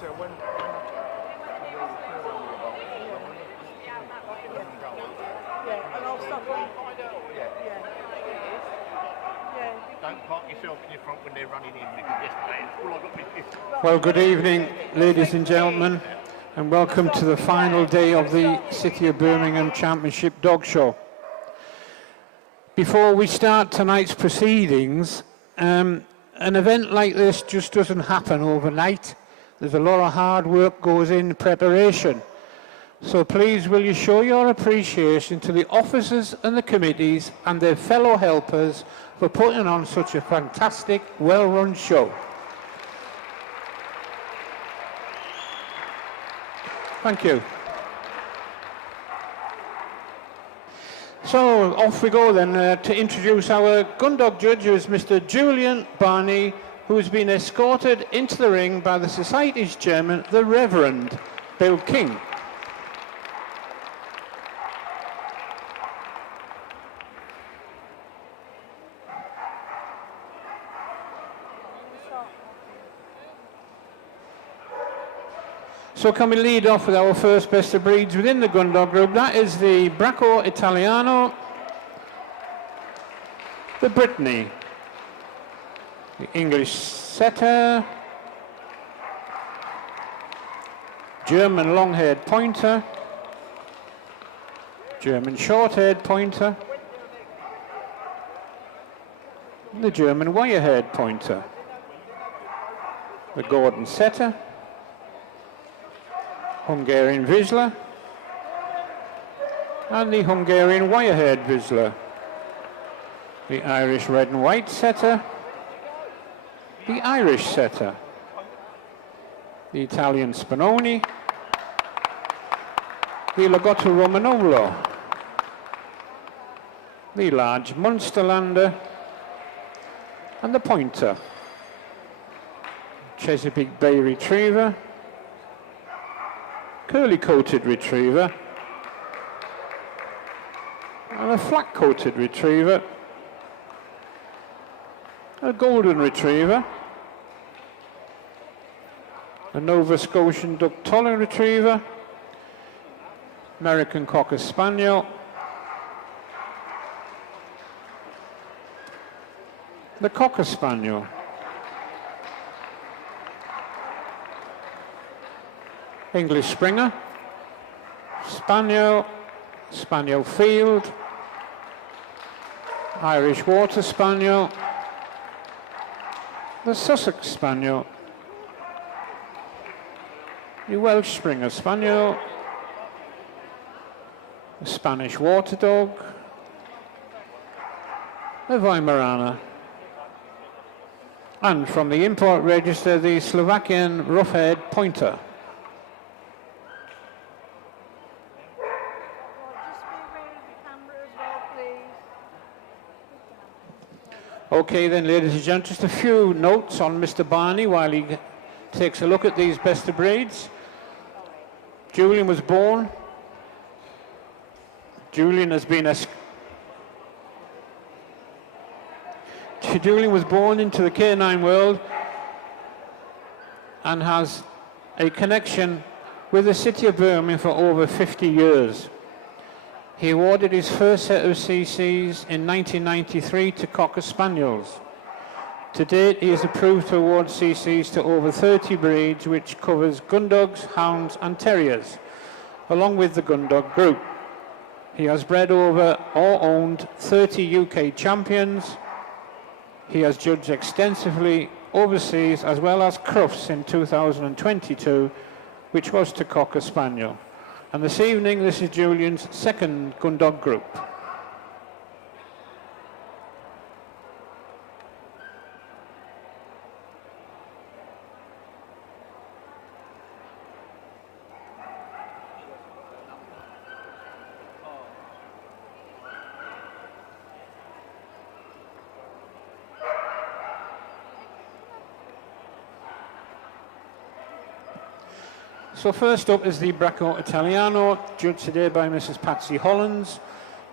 So when and I'll stop on. Don't park yourself in your front when they're running in, because yesterday all I got was Well, good evening, ladies and gentlemen, and welcome to the final day of the City of Birmingham Championship Dog Show. Before we start tonight's proceedings, an event like this just doesn't happen overnight. There's a lot of hard work goes in preparation. So please will you show your appreciation to the officers and the committees and their fellow helpers for putting on such a fantastic, well-run show. Thank you. So off we go then to introduce our Gundog judge, who is Mr. Julian Barney, who has been escorted into the ring by the Society's chairman, the Reverend Bill King. So can we lead off with our first best of breeds within the Gundog group? That is the Bracco Italiano, the Brittany, the English Setter, German long-haired pointer, German short-haired pointer, the German wire-haired pointer, the Gordon Setter, Hungarian Vizsla, and the Hungarian wire-haired Vizsla, the Irish red and white setter, the Irish setter, the Italian Spanoni, the Lagotto Romanolo, the large Munsterlander, and the pointer, Chesapeake Bay Retriever, curly-coated retriever, and a flat-coated retriever, a golden retriever, a Nova Scotian Duck Tolling retriever, American Cocker Spaniel, the Cocker Spaniel, English Springer, Spaniel, Spaniel Field, Irish Water Spaniel, the Sussex Spaniel, the Welsh Springer Spaniel, the Spanish Water Dog, the Weimaraner, and from the import register, the Slovakian Rough-haired Pointer. Okay then, ladies and gentlemen, just a few notes on Mr. Barney while he takes a look at these best of breeds. Julian was born. Julian was born into the canine world and has a connection with the City of Birmingham for over 50 years. He awarded his first set of CCs in 1993 to Cocker Spaniels. To date, he is approved to award CCs to over 30 breeds, which covers Gundogs, Hounds and Terriers, along with the Gundog group. He has bred over or owned 30 UK champions. He has judged extensively overseas as well as Crufts in 2022, which was to Cocker Spaniel. And this evening, this is Julian's second Gundog group. So first up is the Bracco Italiano, judged today by Mrs. Patsy Hollands.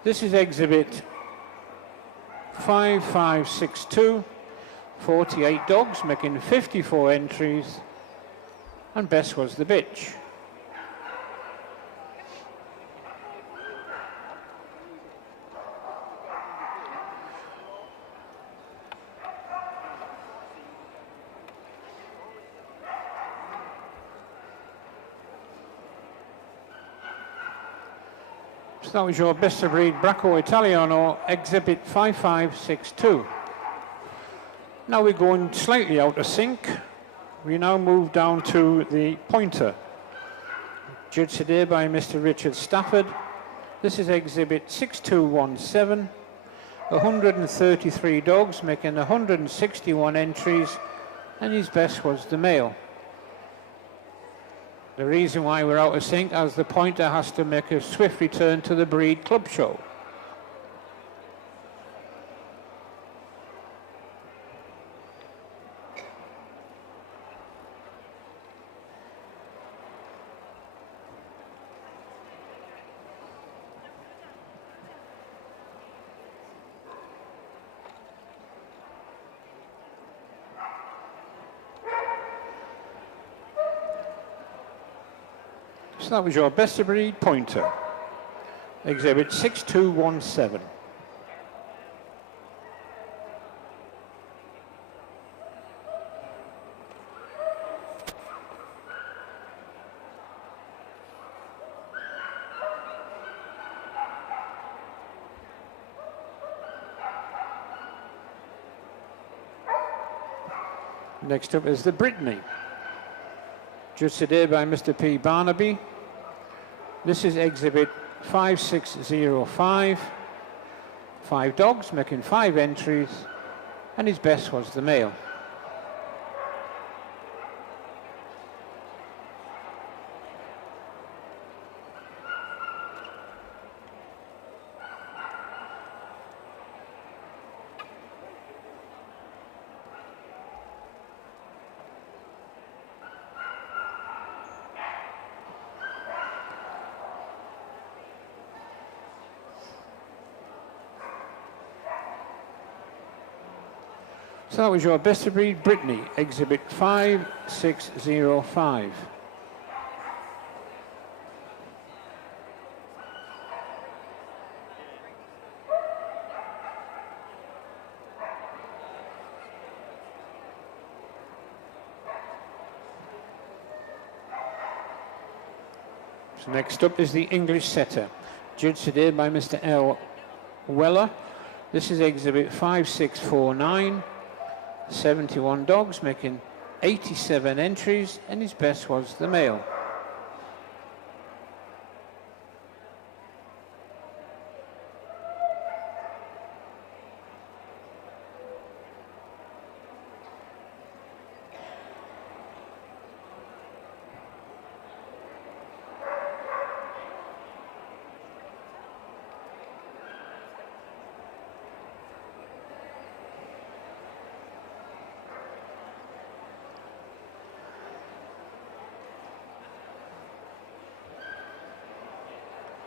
This is exhibit 5562, 48 dogs, making 54 entries, and best was the bitch. So that was your best of breed Bracco Italiano, exhibit 5562. Now we're going slightly out of sync. We now move down to the pointer, judged today by Mr. Richard Stafford. This is exhibit 6217, 133 dogs, making 161 entries, and his best was the male. The reason why we're out of sync is the pointer has to make a swift return to the breed club show. So that was your best of breed pointer, exhibit 6217. Next up is the Brittany, judged today by Mr. P. Barnaby. This is exhibit 5605. 5 dogs, making 5 entries, and his best was the male. So that was your best of breed Brittany, exhibit 5605. So next up is the English setter, judged today by Mr. L. Weller. This is exhibit 5649. 71 dogs, making 87 entries, and his best was the male.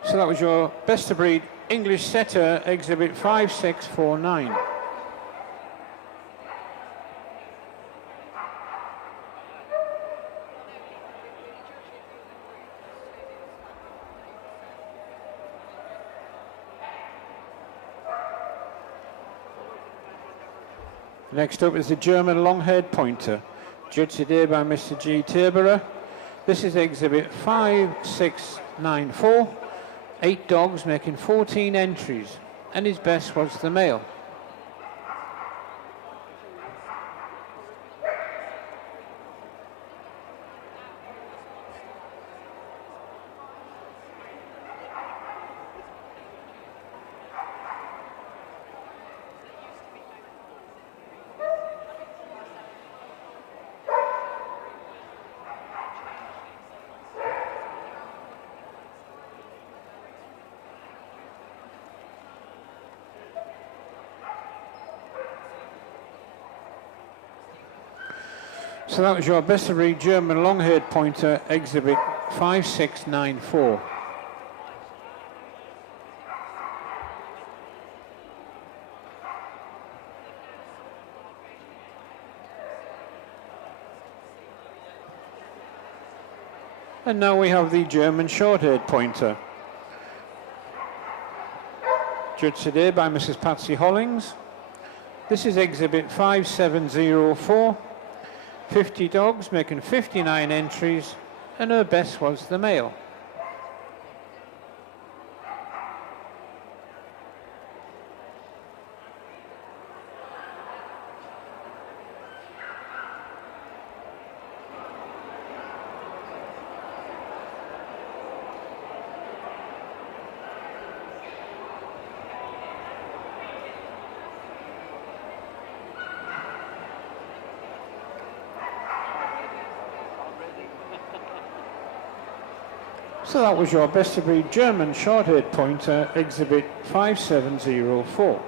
So that was your best of breed English setter, exhibit 5649. Next up is the German long-haired pointer, judged today by Mr. G. Taberer. This is exhibit 5694. 8 dogs making 14 entries, and his best was the male. So that was your best of breed German long-haired pointer, exhibit 5694. And now we have the German short-haired pointer, judged today by Mrs. Patsy Hollings. This is exhibit 5704. 50 dogs making 59 entries, and her best was the male. So that was your best of breed German short-haired pointer, exhibit 5704.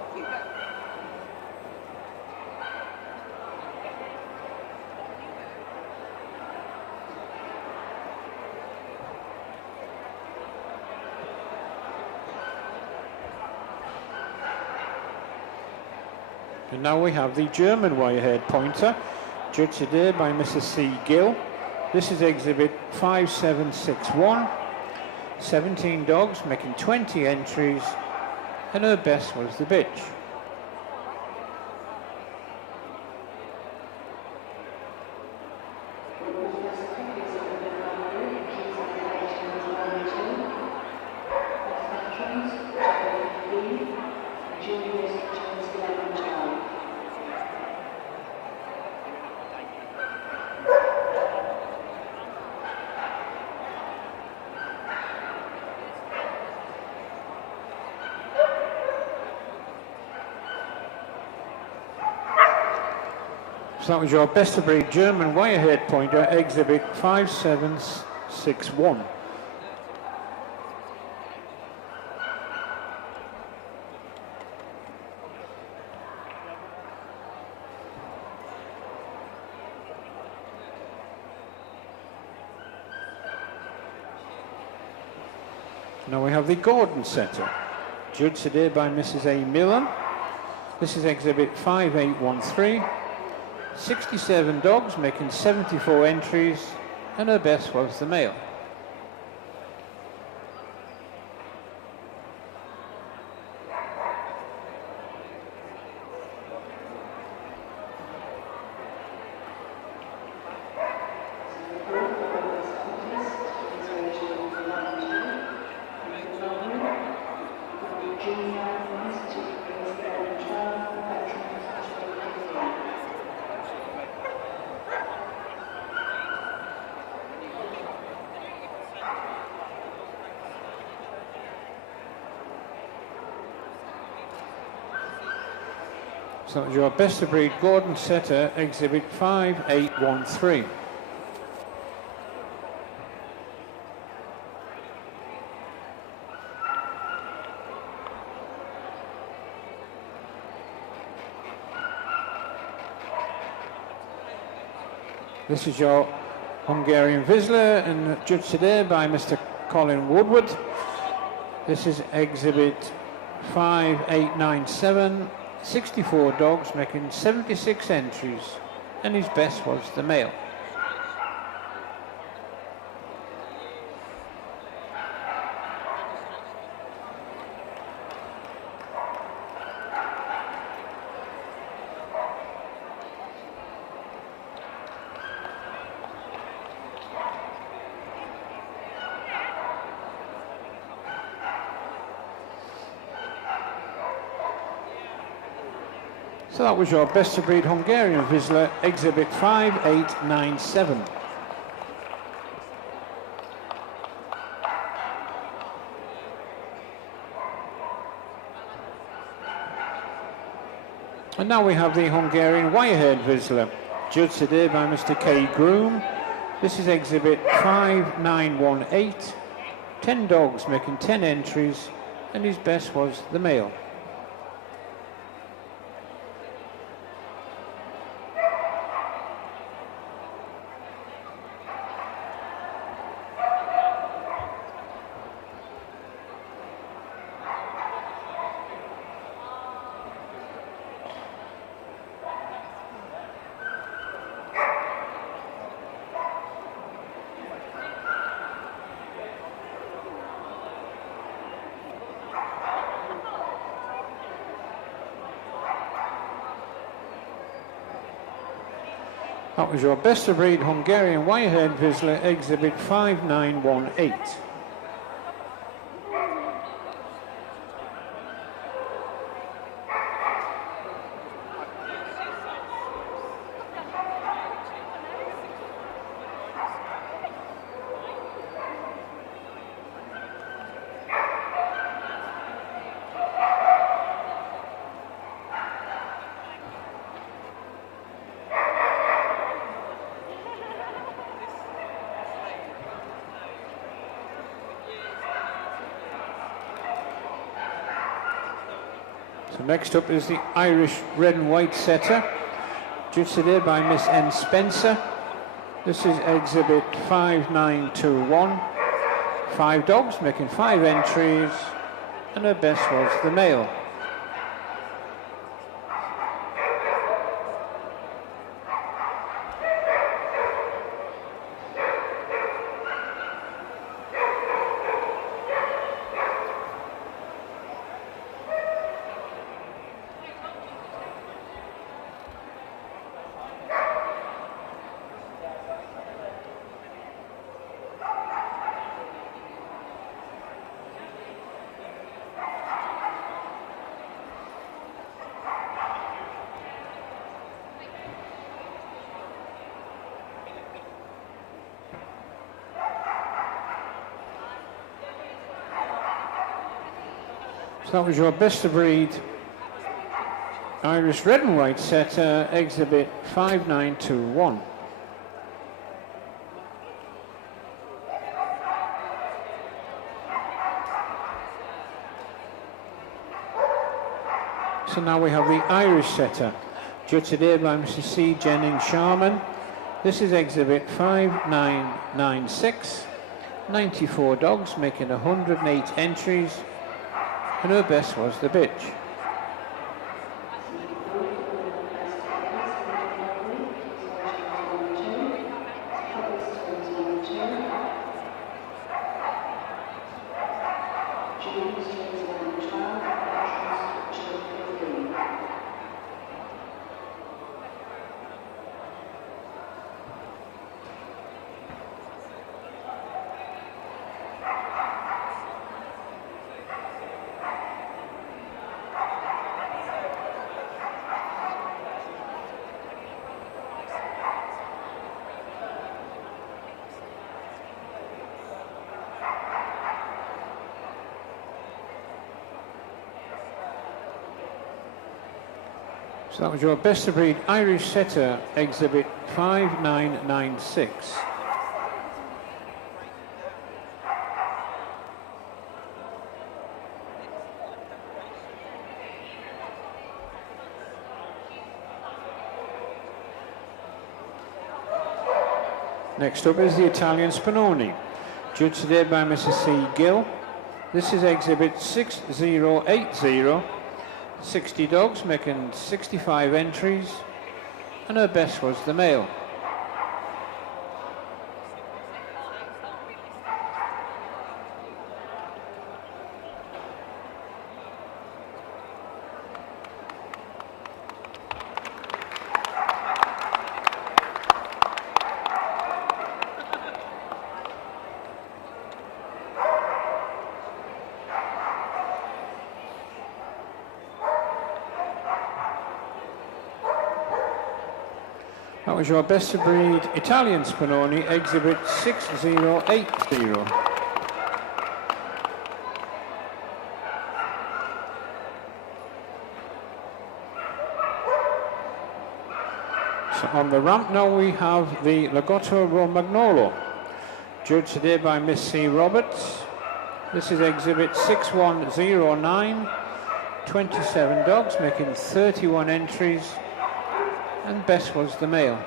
And now we have the German wire-haired pointer, judged today by Mrs. C. Gill. This is exhibit 5761. 17 dogs making 20 entries, and her best was the bitch. So that was your best of breed German wire-haired pointer, exhibit 5761. Now we have the Gordon setter, judged today by Mrs. A. Millen. This is exhibit 5813. 67 dogs making 74 entries, and her best was the male. So that was your best of breed Gordon setter, exhibit 5813. This is your Hungarian Vizsla, and judged today by Mr. Colin Woodward. This is exhibit 5897. 64 dogs making 76 entries, and his best was the male. So that was your best of breed Hungarian Vizsla, exhibit 5897. And now we have the Hungarian wire-haired Vizsla, judged today by Mr. K. Groom. This is exhibit 5918. 10 dogs making 10 entries, and his best was the male. That was your best of breed Hungarian wire-haired Vizsla, exhibit 5918. So next up is the Irish red and white setter, judged today by Miss N. Spencer. This is exhibit 5921. 5 dogs making 5 entries, and her best was the male. So that was your best of breed Irish red and white setter, exhibit 5921. So now we have the Irish setter, judged today by Mrs. C. Jennings Sharman. This is exhibit 5996. 94 dogs making 108 entries, and her best was the bitch. So that was your best of breed Irish setter, exhibit 5996. Next up is the Italian Spinoni, judged today by Mrs. C. Gill. This is exhibit 6080. 60 dogs making 65 entries, and her best was the male. That was your best of breed Italian Spinoni, exhibit 6080. So on the ramp now we have the Lagotto Romagnolo, judged today by Miss C. Roberts. This is exhibit 6109, 27 dogs making 31 entries, and best was the male.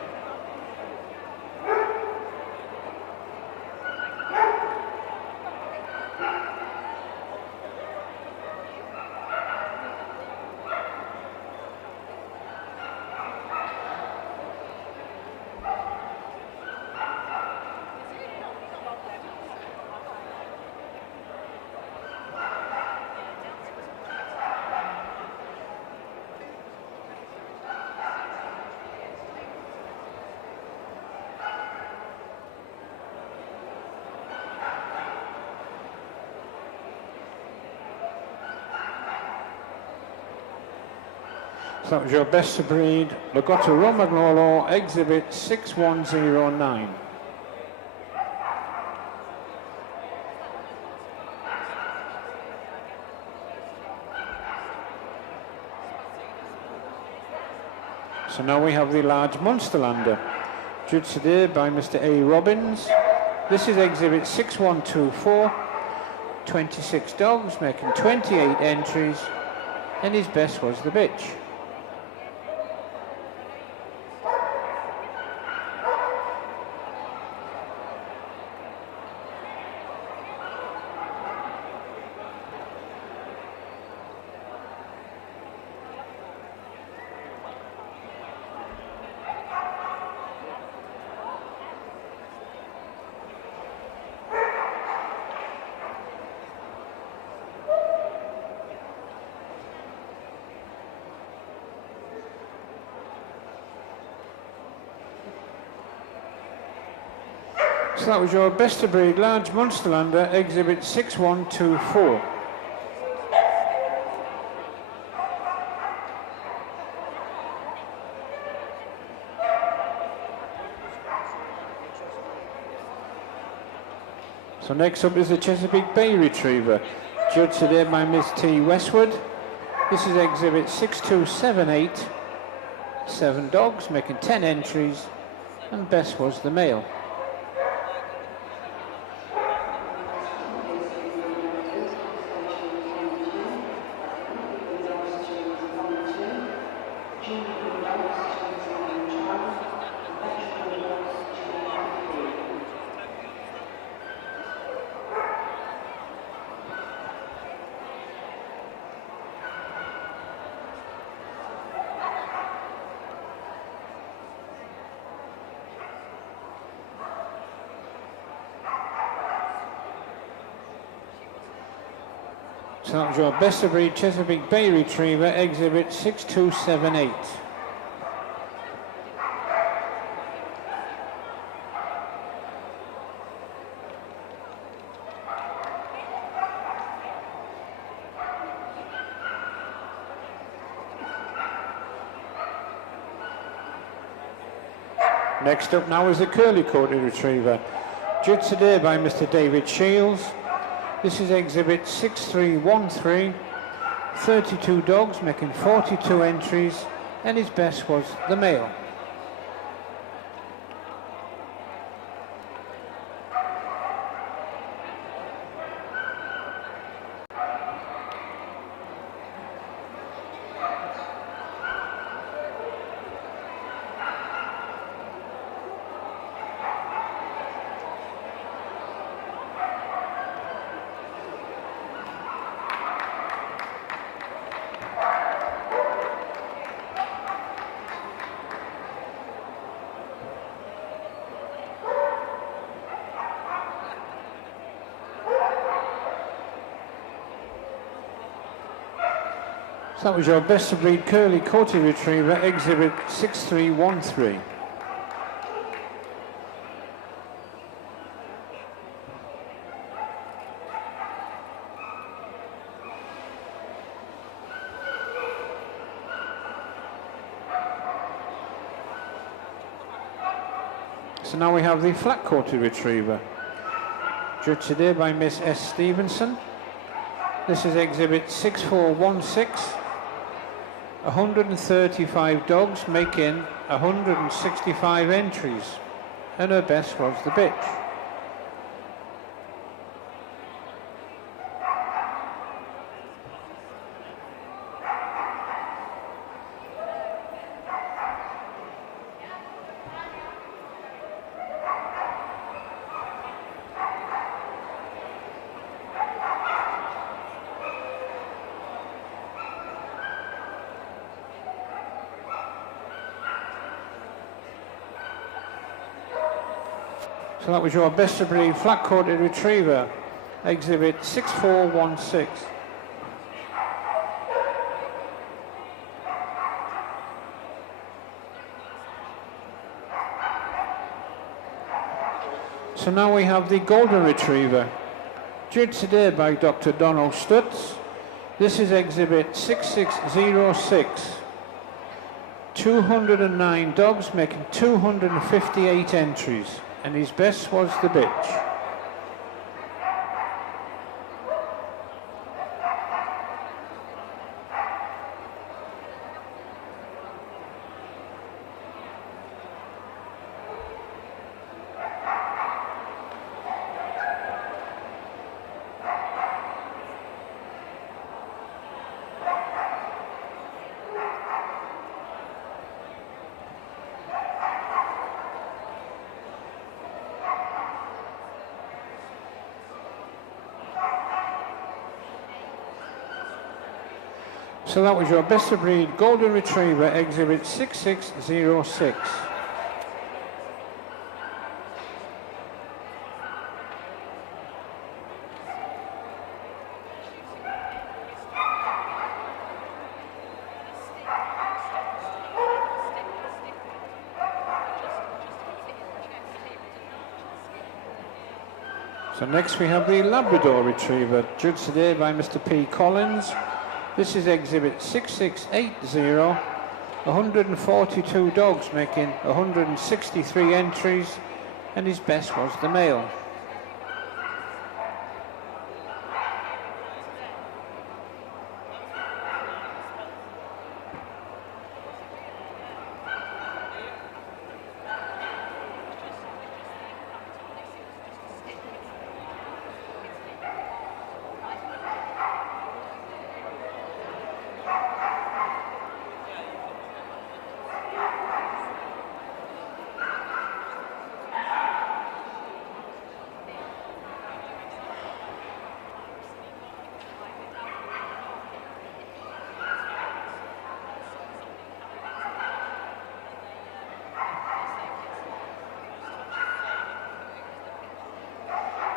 So that was your best of breed Lagotto Romagnolo, exhibit 6109. So now we have the large Munsterlander, judged today by Mr. A. Robbins. This is exhibit 6124, 26 dogs making 28 entries, and his best was the bitch. So that was your best of breed large Munsterlander, exhibit 6124. So next up is the Chesapeake Bay Retriever, judged today by Miss T. Westwood. This is exhibit 6278, 7 dogs making 10 entries, and best was the male. So that was your best of breed Chesapeake Bay Retriever, exhibit 6278. Next up now is the curly-coated retriever, judged today by Mr. David Shields. This is exhibit 6313, 32 dogs making 42 entries, and his best was the male. So that was your best of breed curly coated retriever, exhibit 6313. So now we have the flat-coated retriever, judged today by Miss S. Stevenson. This is exhibit 6416. 135 dogs making 165 entries, and her best was the bitch. So that was your best of breed flat-coated retriever, exhibit 6416. So now we have the golden retriever, judged today by Dr. Donald Stutz. This is exhibit 6606. 209 dogs making 258 entries, and his best was the bitch. So that was your best of breed golden retriever, exhibit 6606. So next we have the Labrador retriever, judged today by Mr. P. Collins. This is exhibit 6680, 142 dogs making 163 entries, and his best was the male.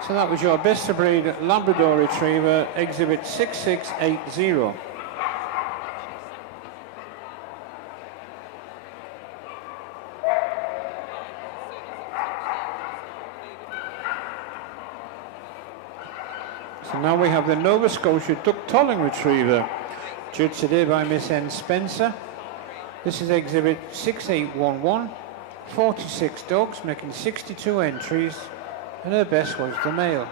So that was your best of breed Labrador retriever, exhibit 6680. So now we have the Nova Scotia Duck Tolling retriever, judged today by Miss N. Spencer. This is exhibit 6811, 46 dogs making 62 entries, and her best was the male.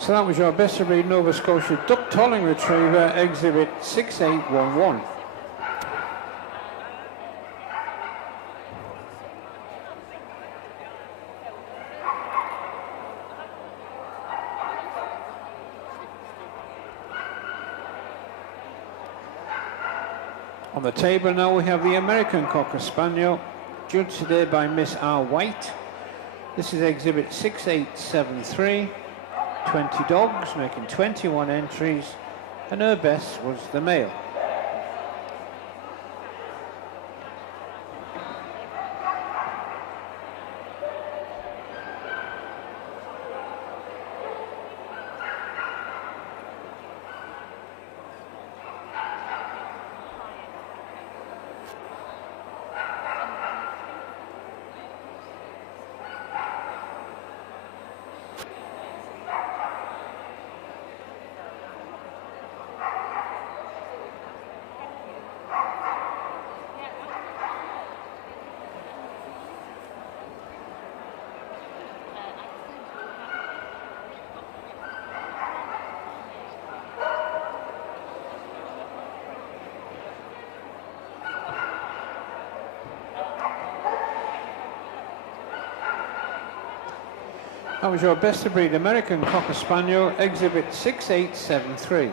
So that was your best of breed Nova Scotia Duck Tolling retriever, exhibit 6811. On the table now we have the American Cocker Spaniel, judged today by Miss R. White. This is exhibit 6873. 20 dogs making 21 entries, and her best was the male. That was your best of breed American Cocker Spaniel, exhibit 6873.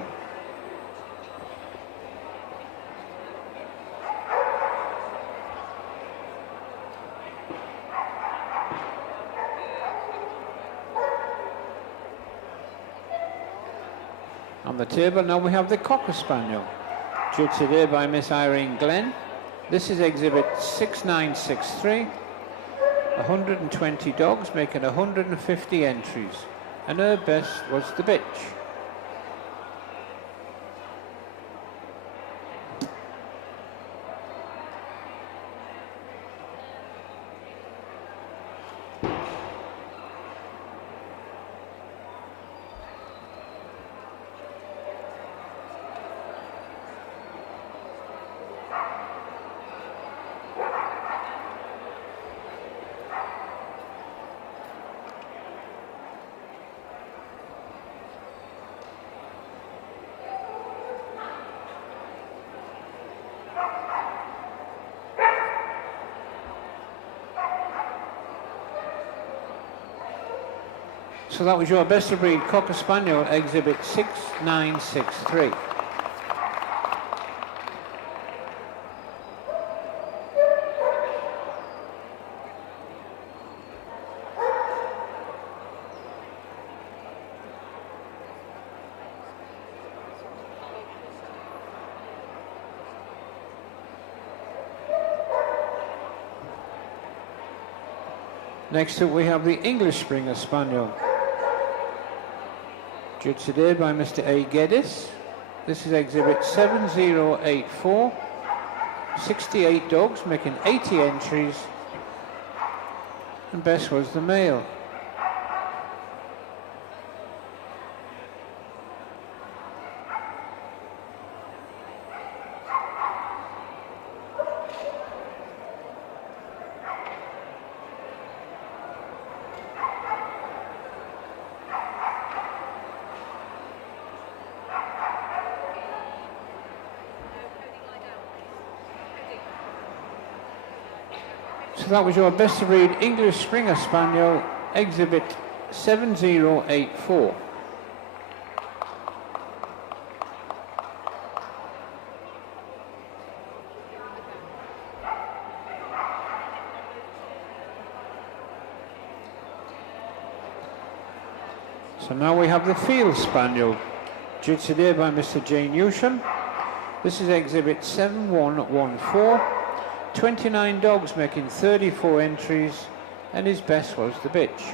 On the table now we have the Cocker Spaniel, judged today by Miss Irene Glenn. This is exhibit 6963. 120 dogs making 150 entries, and her best was the bitch. So that was your best of breed Cocker Spaniel, exhibit 6963. Next up we have the English Springer Spaniel, judged today by Mr. A. Geddes. This is exhibit 7084. 68 dogs making 80 entries, and best was the male. So that was your best of breed English Springer Spaniel, exhibit 7084. So now we have the Field Spaniel, judged today by Mr. Jane Newsham. This is exhibit 7114. 29 dogs making 34 entries, and his best was the bitch.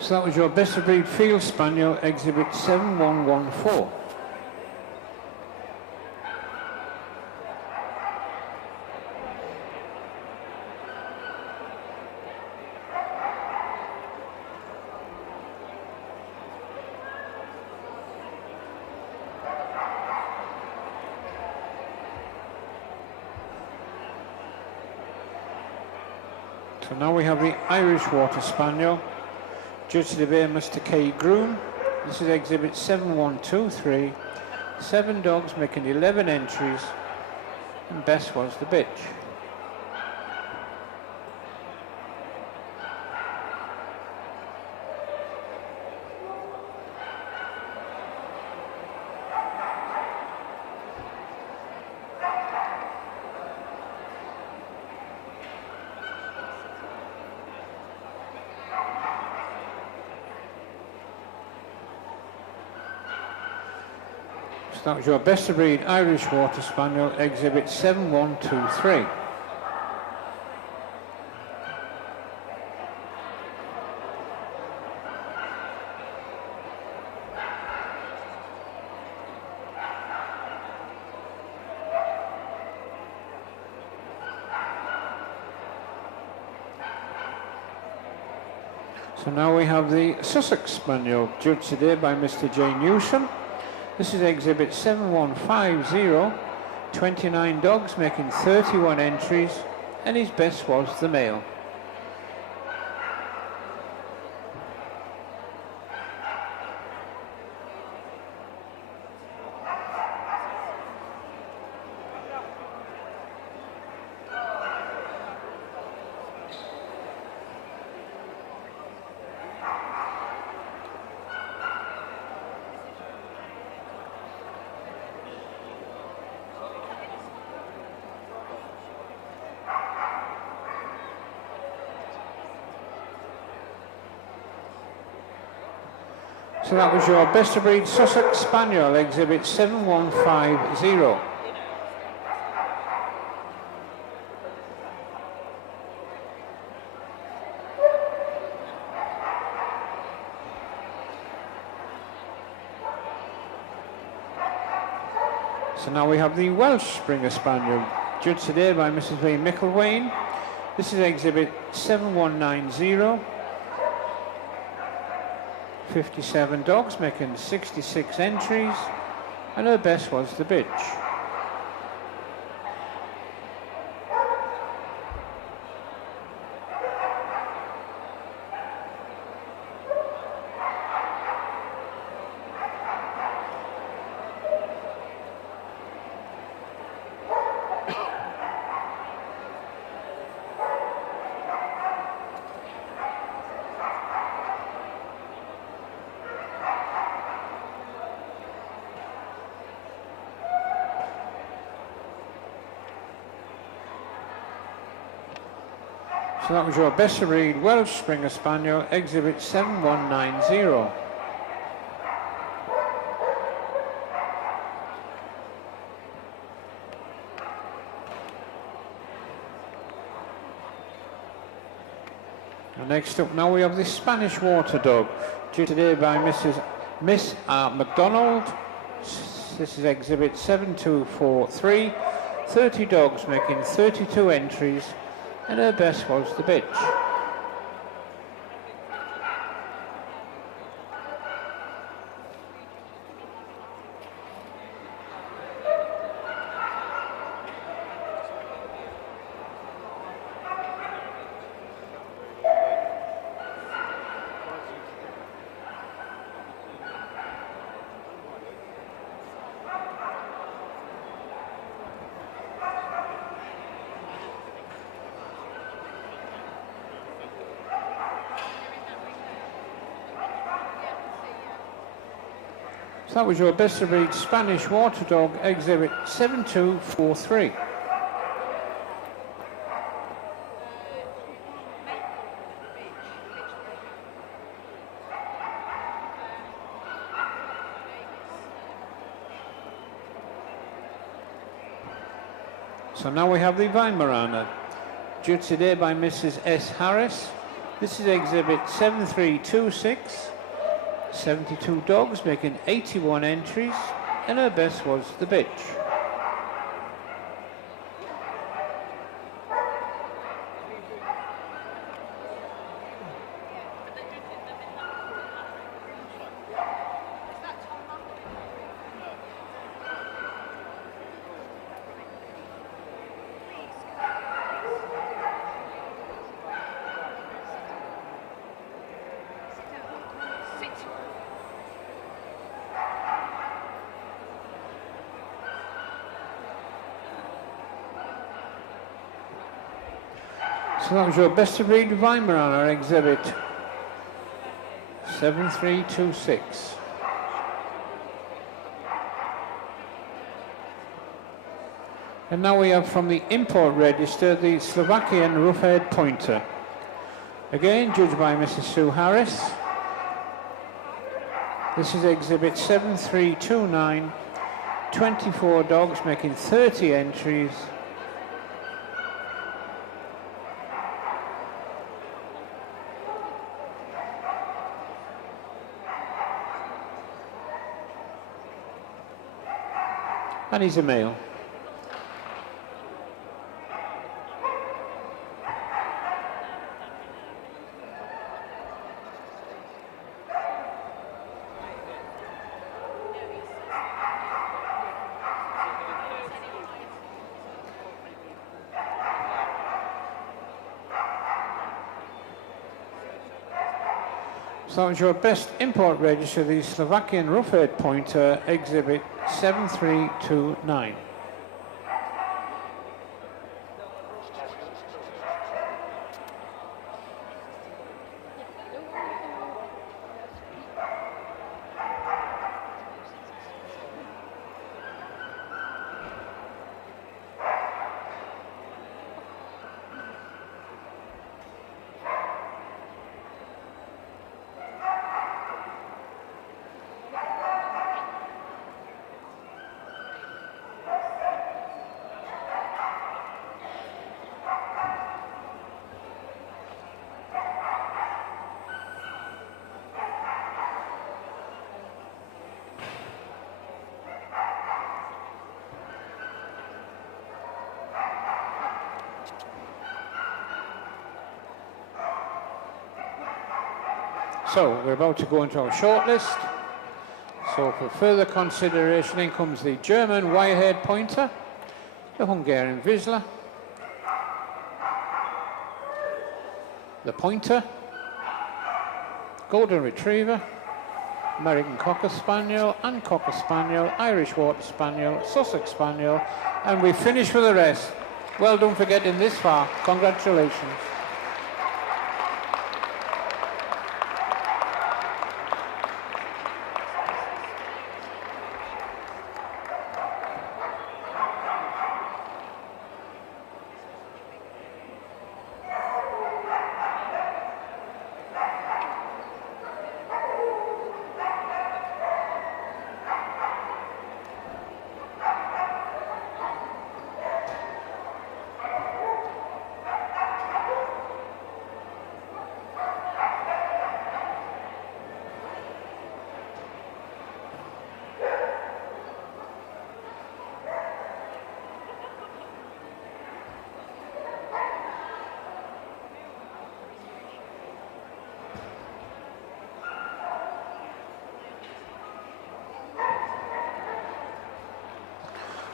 So that was your best of breed Field Spaniel, exhibit 7114. So now we have the Irish Water Spaniel, judged today by Mr. K. Groom. This is exhibit 7123. 7 dogs making 11 entries, and best was the bitch. So that was your best of breed Irish Water Spaniel, exhibit 7123. So now we have the Sussex Spaniel, judged today by Mr. J. Newsom. This is exhibit 7150, 29 dogs making 31 entries, and his best was the male. So that was your best of breed Sussex Spaniel, exhibit 7150. So now we have the Welsh Springer Spaniel, judged today by Mrs. V. Micklewayne. This is exhibit 7190. 57 dogs making 66 entries, and her best was the bitch. So that was your best of breed Welsh Springer Spaniel, exhibit 7190. And next up now we have the Spanish Water Dog, due today by Miss MacDonald. This is exhibit 7243, 30 dogs making 32 entries, and her best was the bitch. So that was your best of breed Spanish Water Dog, exhibit 7243. So now we have the Weimaraner, judged today by Mrs. S. Harris. This is exhibit 7326. 72 dogs making 81 entries, and her best was the bitch. So that was your best of breed Weimaraner, exhibit 7326. And now we have from the import register the Slovakian rough-haired pointer. Again, judged by Mrs. Sue Harris. This is exhibit 7329, 24 dogs making 30 entries. And he's a male. So that was your best import register, the Slovakian rough-head pointer, exhibit 7329. So we're about to go into our shortlist. So for further consideration, in comes the German wirehead pointer, the Hungarian Vizsla, the pointer, golden retriever, American Cocker Spaniel and Cocker Spaniel, Irish Water Spaniel, Sussex Spaniel, and we finish with the rest. Well done for getting this far. Congratulations.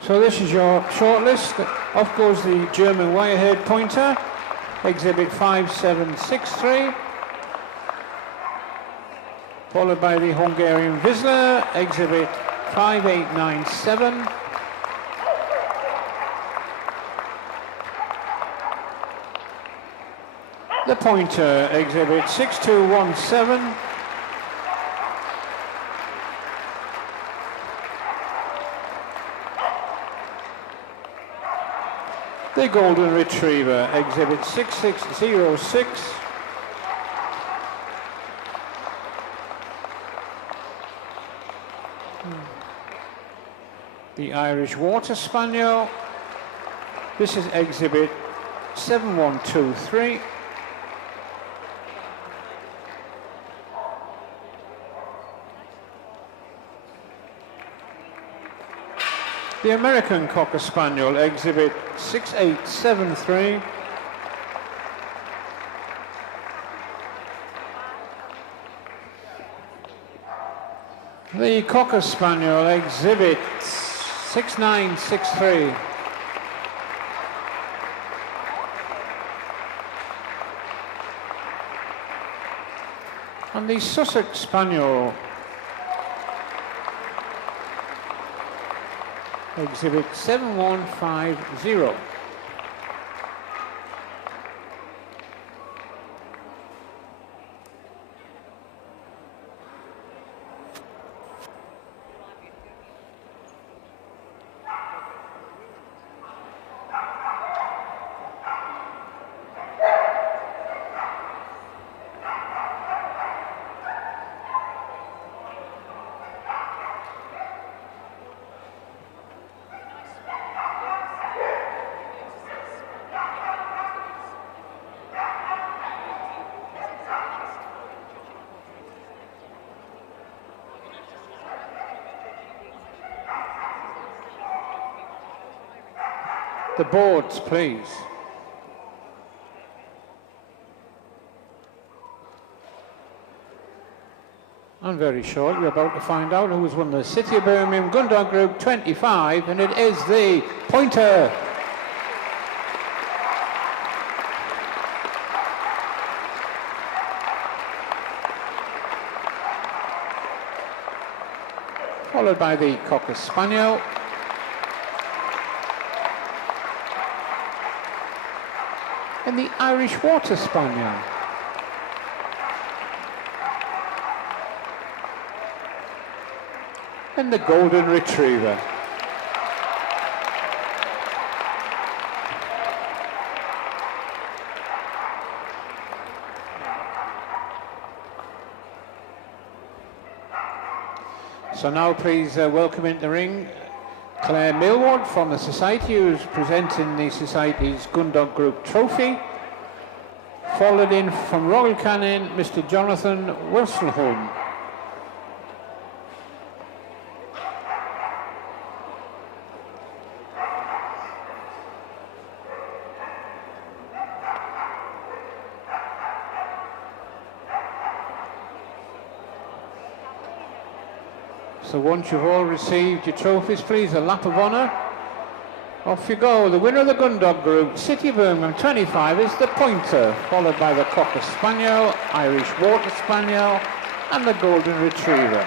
So this is your shortlist. Off goes the German wirehead pointer, exhibit 5763. Followed by the Hungarian Vizsla, exhibit 5897. The pointer, exhibit 6217. The golden retriever, exhibit 6606. The Irish Water Spaniel, this is exhibit 7123. The American Cocker Spaniel, exhibit 6873. The Cocker Spaniel, exhibit 6963. And the Sussex Spaniel, exhibit 7150. The boards, please. And very short, you're about to find out who's won the City of Birmingham Gundog Group 25, and it is the pointer. followed by the Cocker Spaniel. And the Irish Water Spaniel. And the Golden Retriever. So now please welcome into the ring Claire Millward from the Society, who's presenting the Society's Gundog Group Trophy. Followed in from Royal Canin, Mr. Jonathan Wilsonholm. So once you've all received your trophies, please, a lap of honour. Off you go. The winner of the Gundog Group, City of Birmingham 25, is the Pointer, followed by the Cocker Spaniel, Irish Water Spaniel, and the Golden Retriever.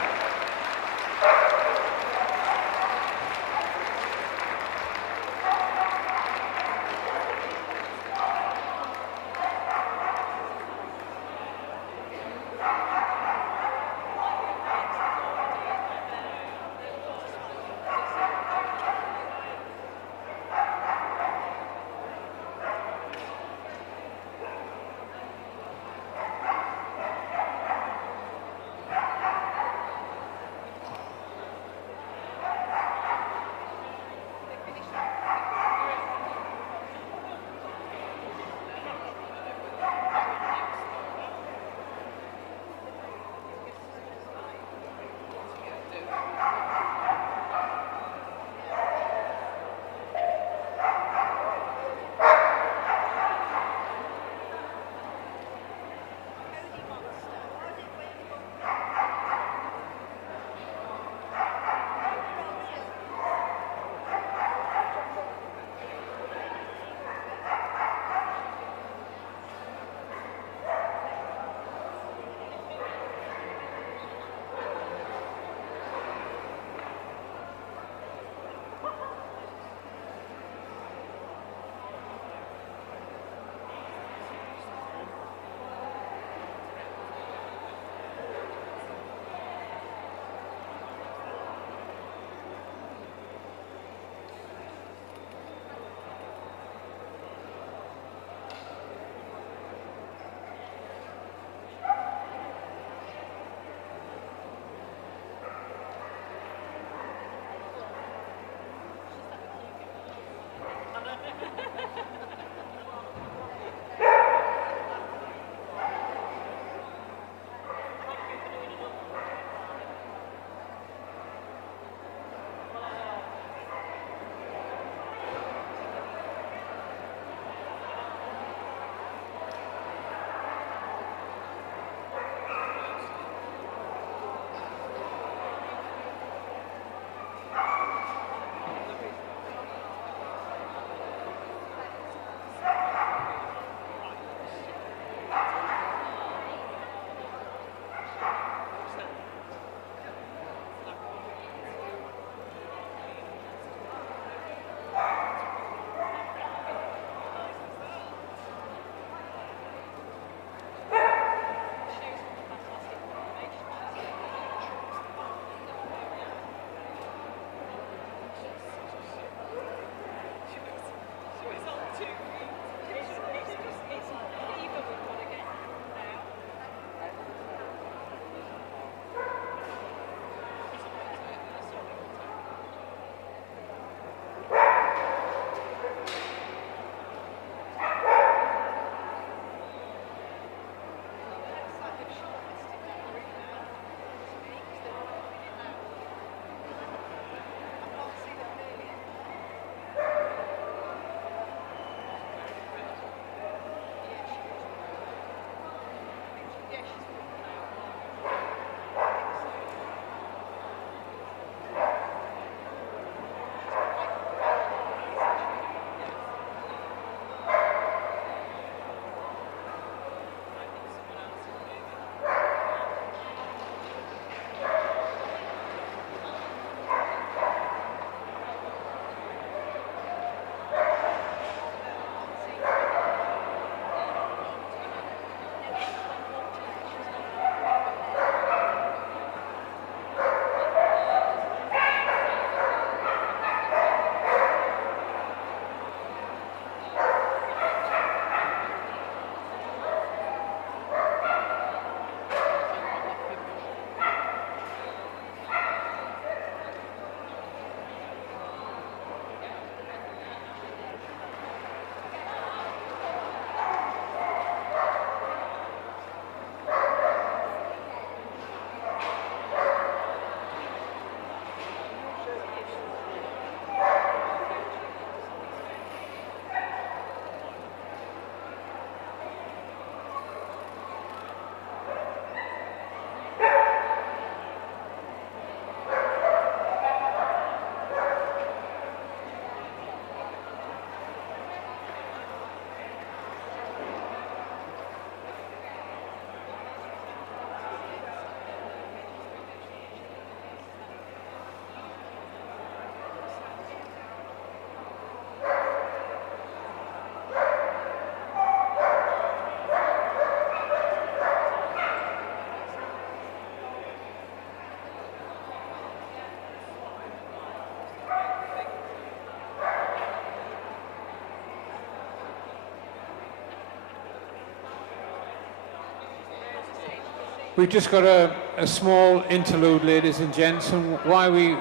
We've just got a small interlude, ladies and gents, and while we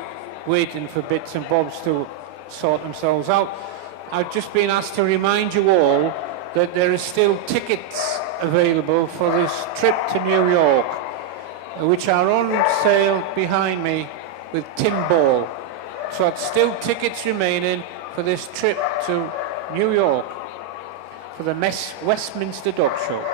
waiting for bits and bobs to sort themselves out, I've just been asked to remind you all that there is still tickets available for this trip to New York, which are on sale behind me with Tim Ball. So it's still tickets remaining for this trip to New York for the Westminster Dog Show.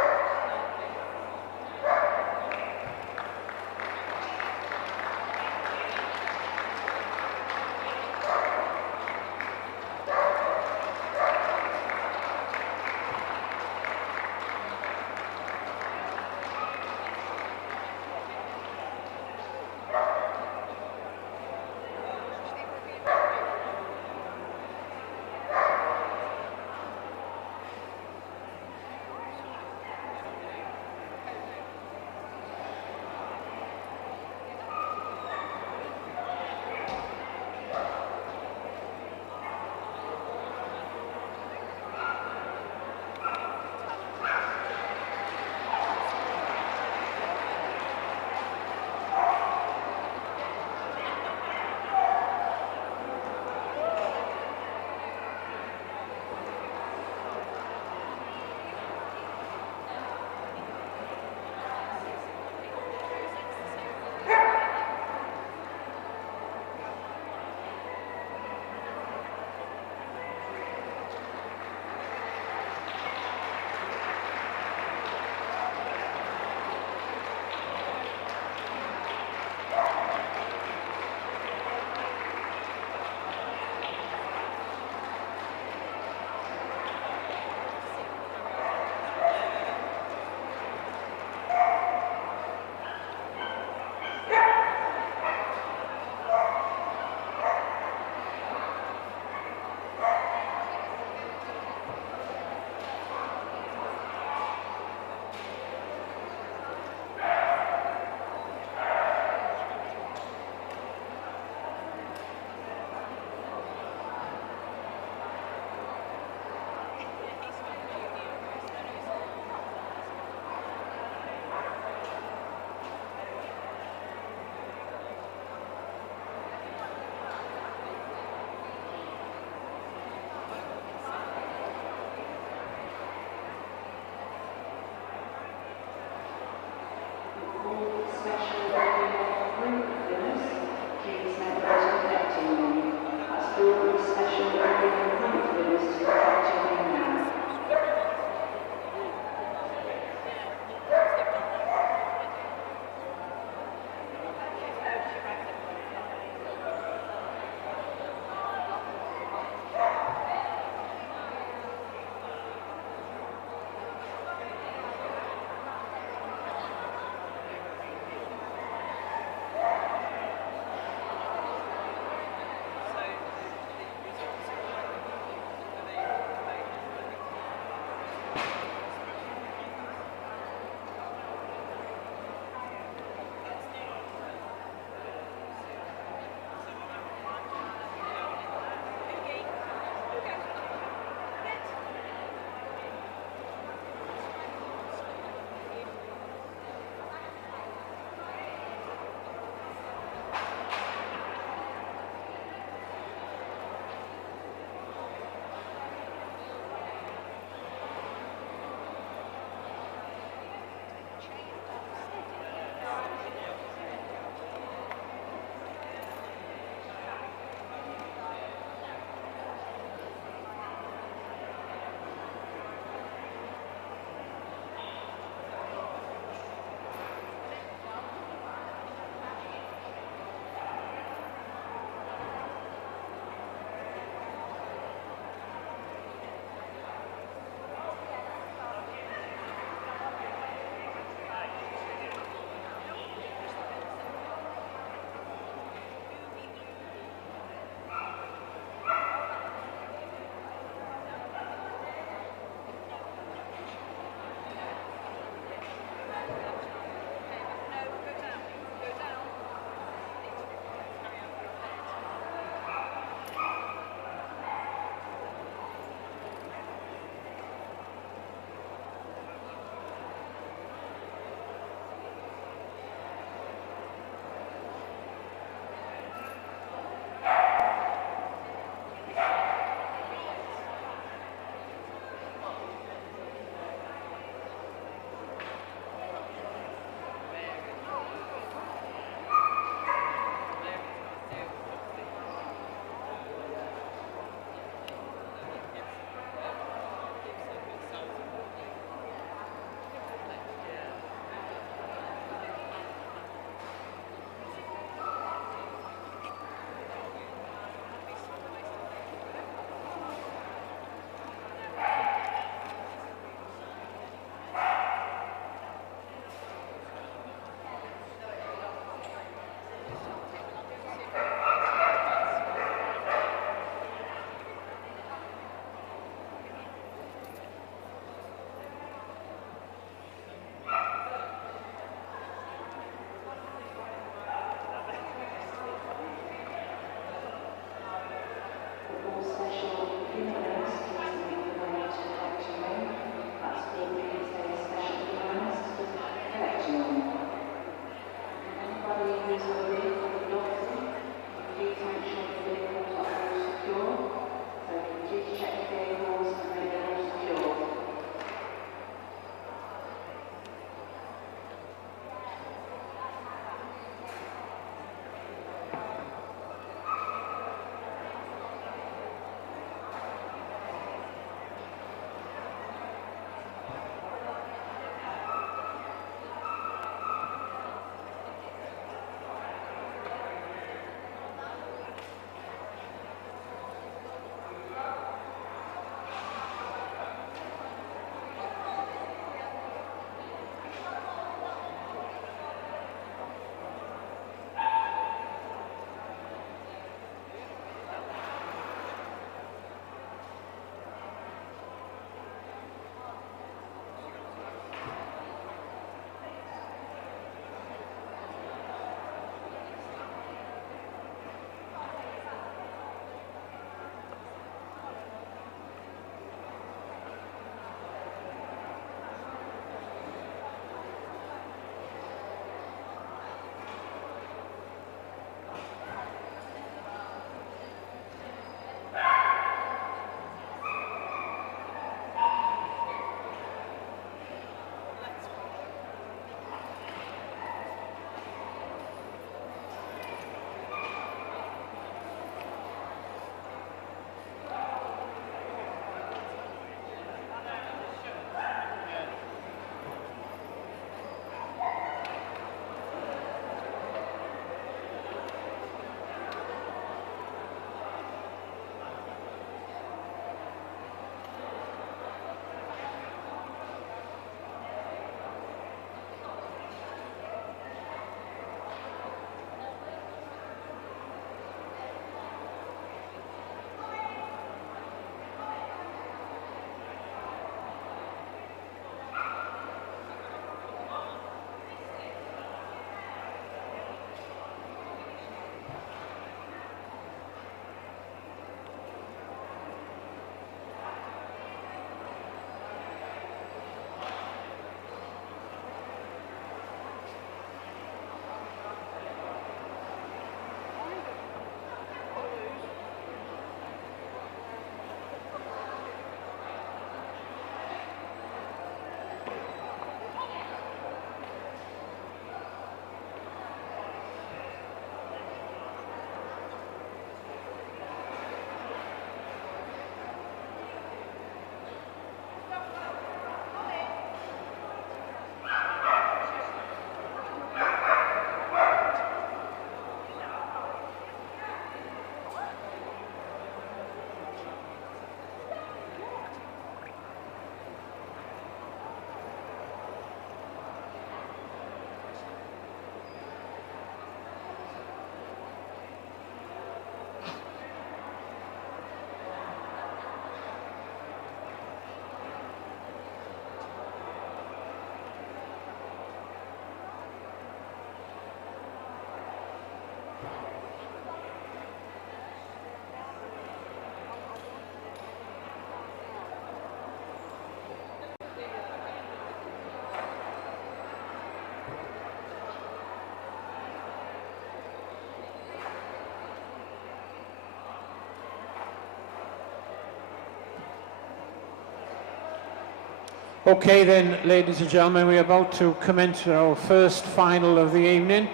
Okay then, ladies and gentlemen, we're about to commence our first final of the evening,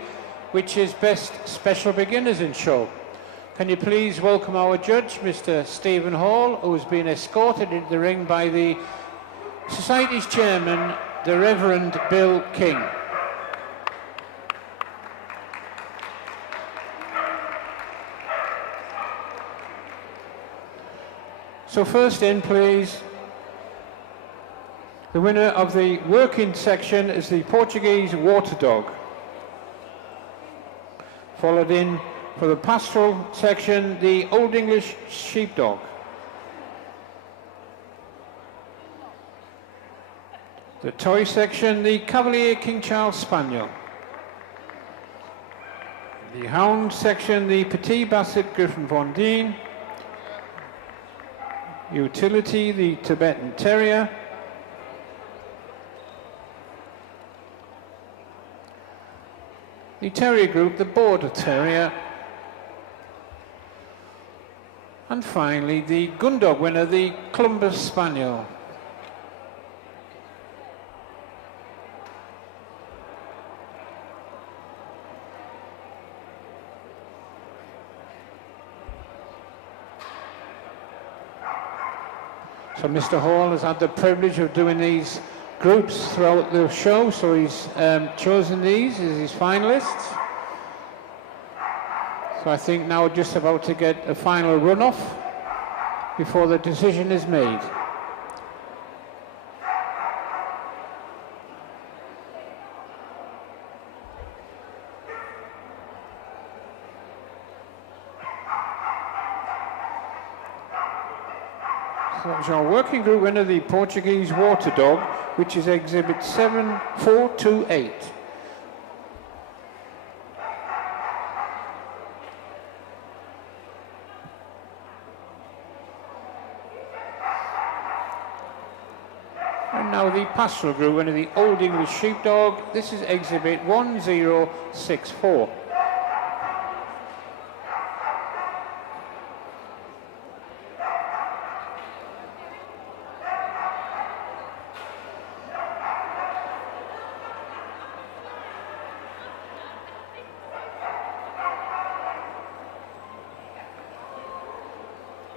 which is Best Special Beginners in Show. Can you please welcome our judge, Mr. Stephen Hall, who has been escorted into the ring by the Society's chairman, the Reverend Bill King. So first in, please. The winner of the working section is the Portuguese Water Dog. Followed in for the pastoral section, the Old English Sheepdog. The toy section, the Cavalier King Charles Spaniel. The hound section, the Petit Basset Griffon Von Dien. Utility, the Tibetan Terrier. The terrier group, the Border Terrier. And finally, the Gundog winner, the Clumbus Spaniel. So Mr. Hall has had the privilege of doing these groups throughout the show, so he's chosen these as his finalists. So I think now we're just about to get a final runoff before the decision is made. So it's our working group winner, the Portuguese Water Dog, which is exhibit 7428. And now the pastoral group winner, the Old English Sheepdog. This is exhibit 1064.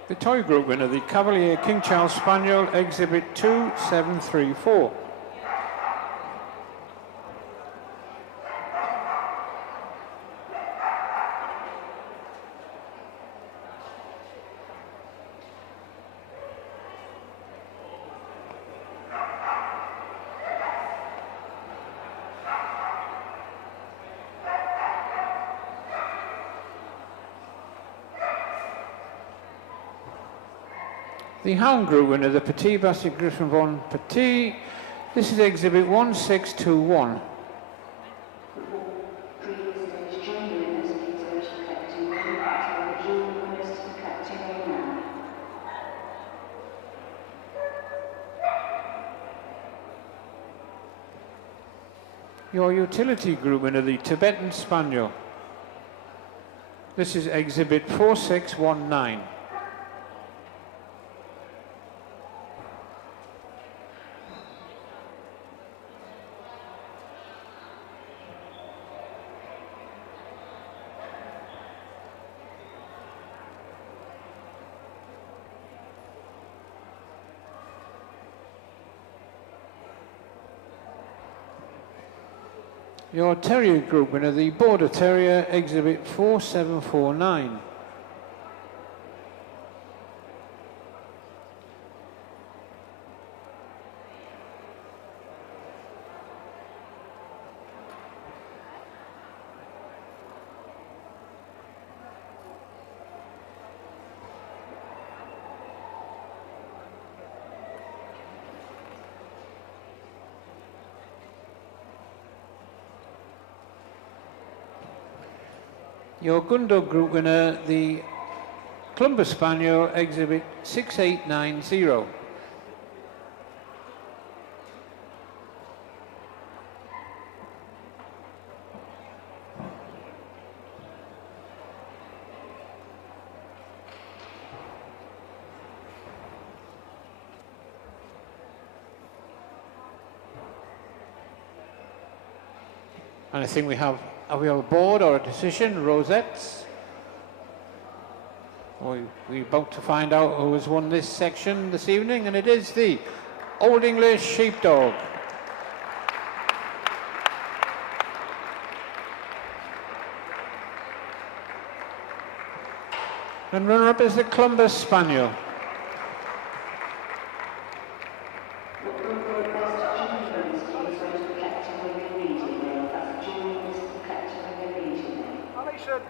The toy group winner, the Cavalier King Charles Spaniel, exhibit 2734. The hound group winner, the Petit Basset Griffon Von Petit. This is exhibit 1621. Your utility group winner, the Tibetan Spaniel. This is exhibit 4619. Your terrier group winner, the Border Terrier, exhibit 4749. Your Gundog group winner, the Clumbus Spaniel, exhibit 6890. And I think we have we have a board or a decision, rosettes? We're about to find out who has won this section this evening, and it is the Old English Sheepdog. And runner-up is the Clumbus Spaniel. Alison.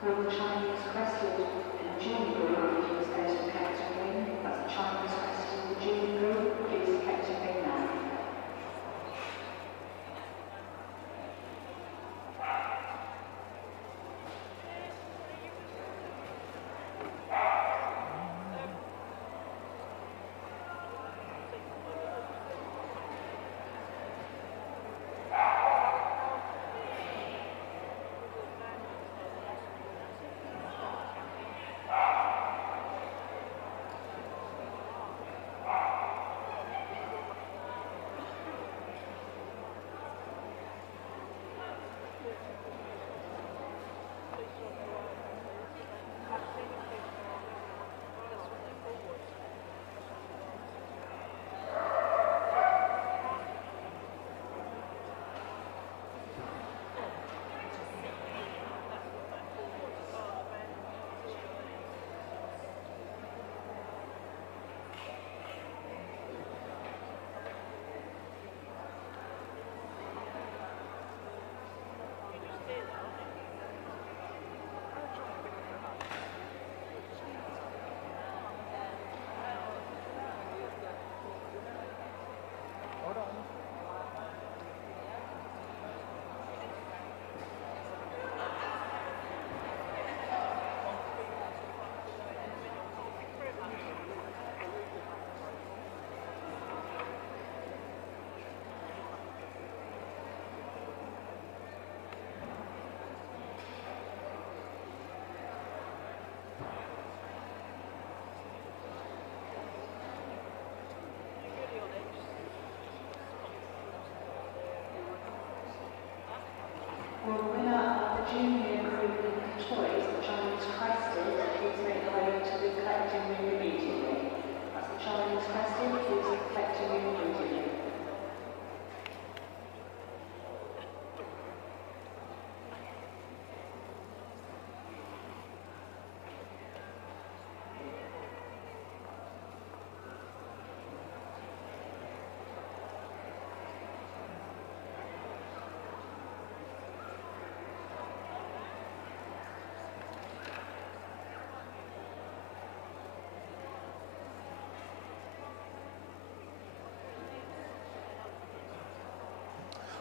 From the Chinese crested and June group, please go to Captain Wing. That's the Chinese crested and June group, please Captain Wing now.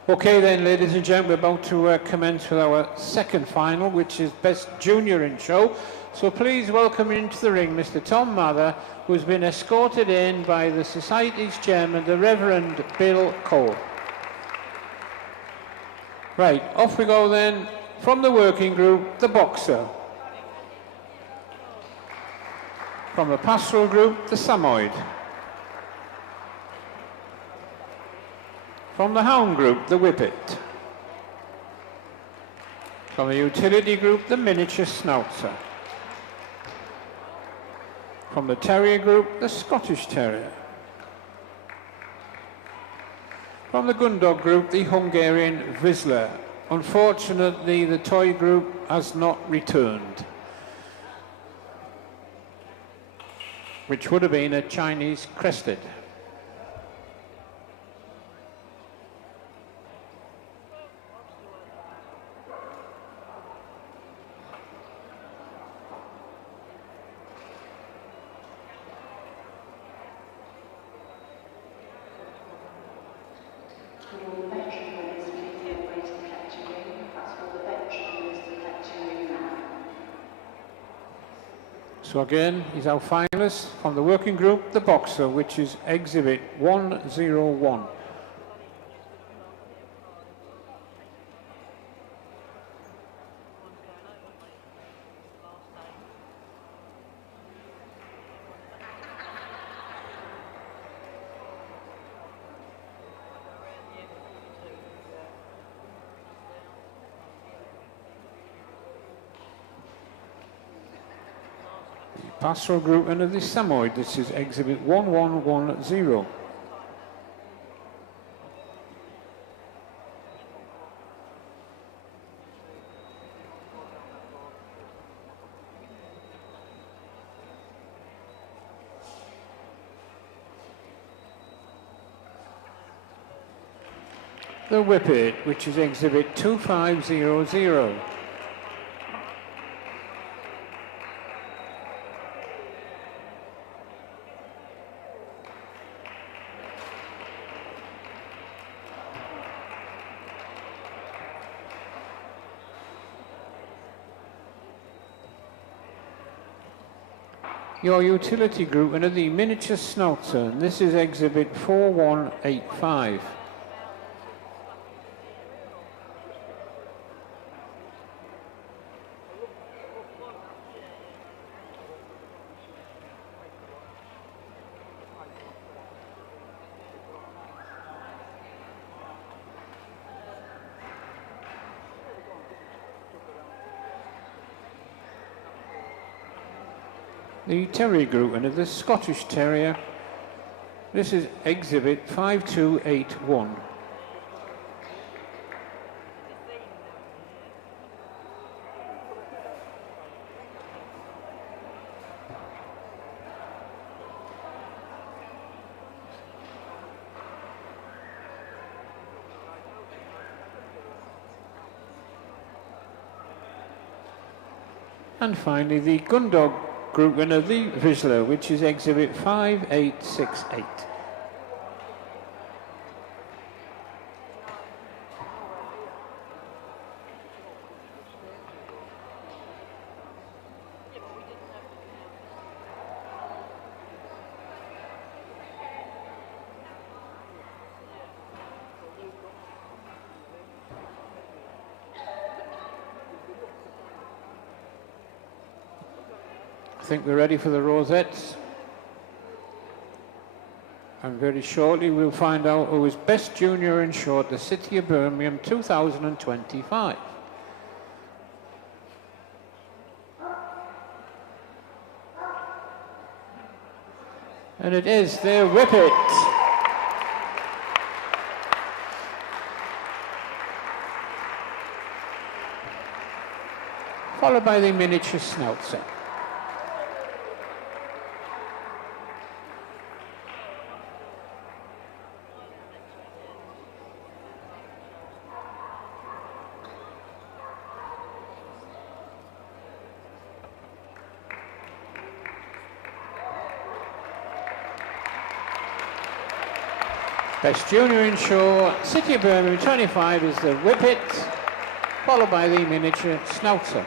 Okay then, ladies and gentlemen, we're about to commence with our second final, which is Best Junior in Show. So please welcome into the ring Mr. Tom Mather, who's been escorted in by the Society's Chairman, the Reverend Bill Cole. Right, off we go then. From the working group, the Boxer. From the Pastoral group, the Samoyed. From the Hound group, the Whippet. From the Utility group, the Miniature Schnauzer. From the Terrier group, the Scottish Terrier. From the Gundog group, the Hungarian Vizsla. Unfortunately, the toy group has not returned, which would have been a Chinese crested. So again, he's our finalist from the working group, the Boxer, which is Exhibit 101. Pastoral group under the Samoyed, this is Exhibit 1110. The Whippet, which is Exhibit 2500. Your utility group under the Miniature Schnauzer, and this is Exhibit 4185. The Terrier group under the Scottish Terrier, this is Exhibit 5281. And finally the Gundog group winner, the Vizsla, which is Exhibit 5868. I think we're ready for the rosettes, and very shortly we'll find out who is Best Junior in Short, the City of Birmingham 2025. And it is the Whippet. Followed by the Miniature Schnauzer. Best Junior in Show, City of Birmingham 25 is the Whippet, followed by the miniature Schnauzer.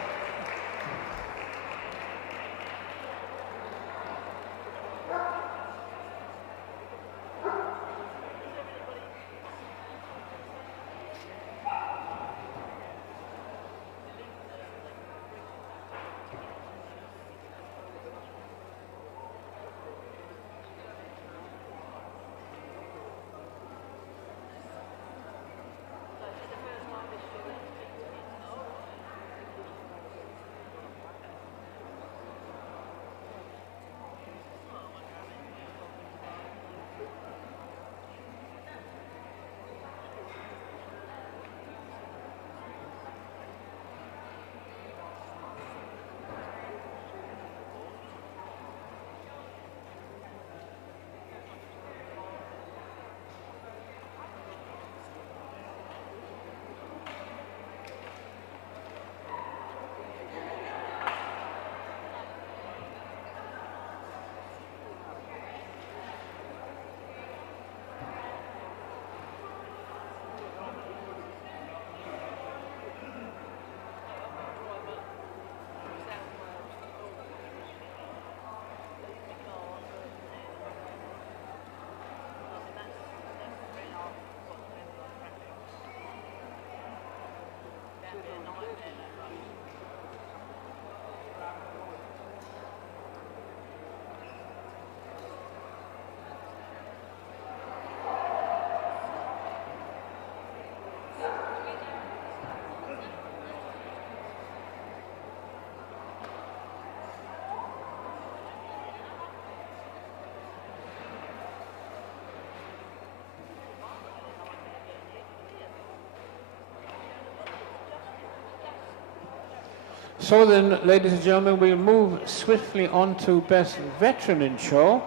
So then, ladies and gentlemen, we'll move swiftly on to Best Veteran in Show.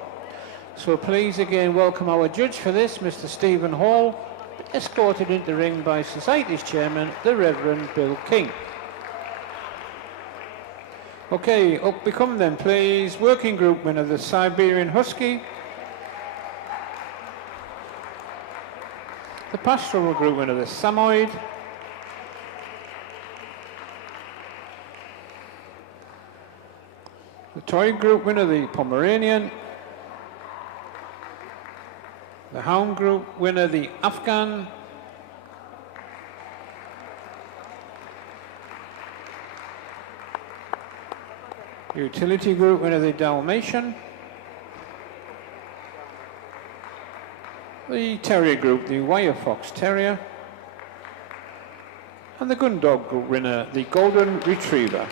So please again welcome our judge for this, Mr. Stephen Hall, escorted into the ring by Society's Chairman, the Reverend Bill King. Okay, up we come then, please. Working Group winner, the Siberian Husky. The Pastoral Group winner, the Samoyed. The Toy Group winner, the Pomeranian. The Hound Group winner, the Afghan. Utility Group winner, the Dalmatian. The Terrier Group, the Wire Fox Terrier. And the Gundog Group winner, the Golden Retriever.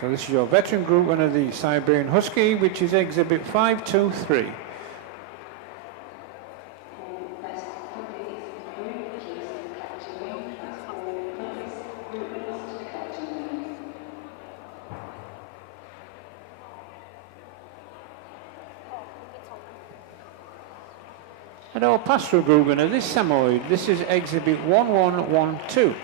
So this is your veteran group winner, the Siberian Husky, which is exhibit 523. And our pastoral group winner, this Samoyed, this is exhibit 1112.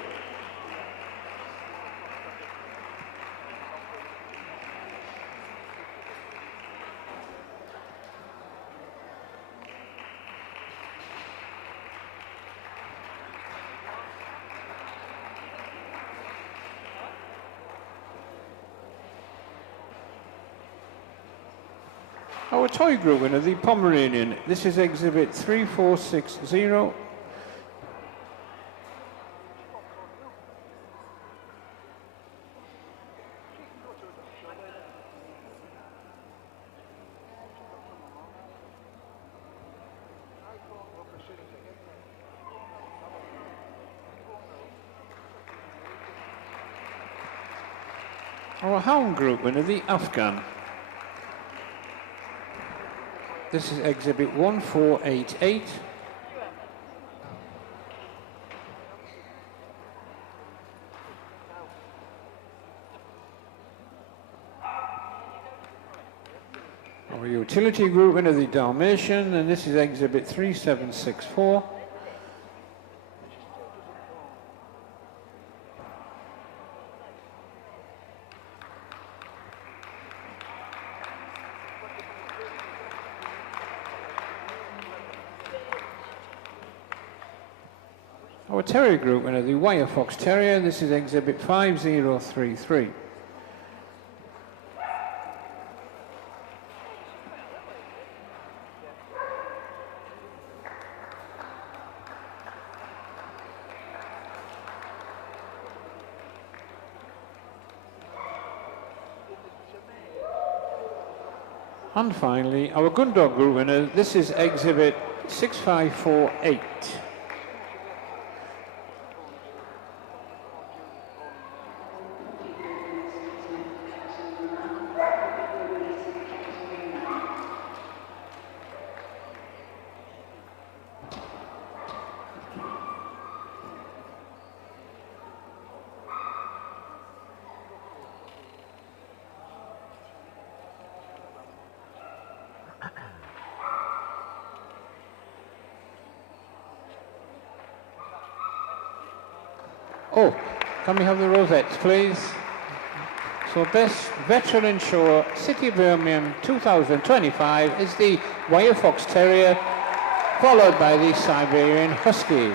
Our toy group winner, the Pomeranian, this is exhibit 3460. Our Hound group winner, the Afghan. This is exhibit 1488. Our utility group winner, the Dalmatian, and this is exhibit 3764. Our Terrier group winner, the Wire Fox Terrier, this is exhibit 5033. And finally, our Gundog group winner, this is exhibit 6548. Oh, can we have the rosettes, please? So best veteran show, City of Birmingham 2025 is the Wire Fox Terrier, followed by the Siberian Husky.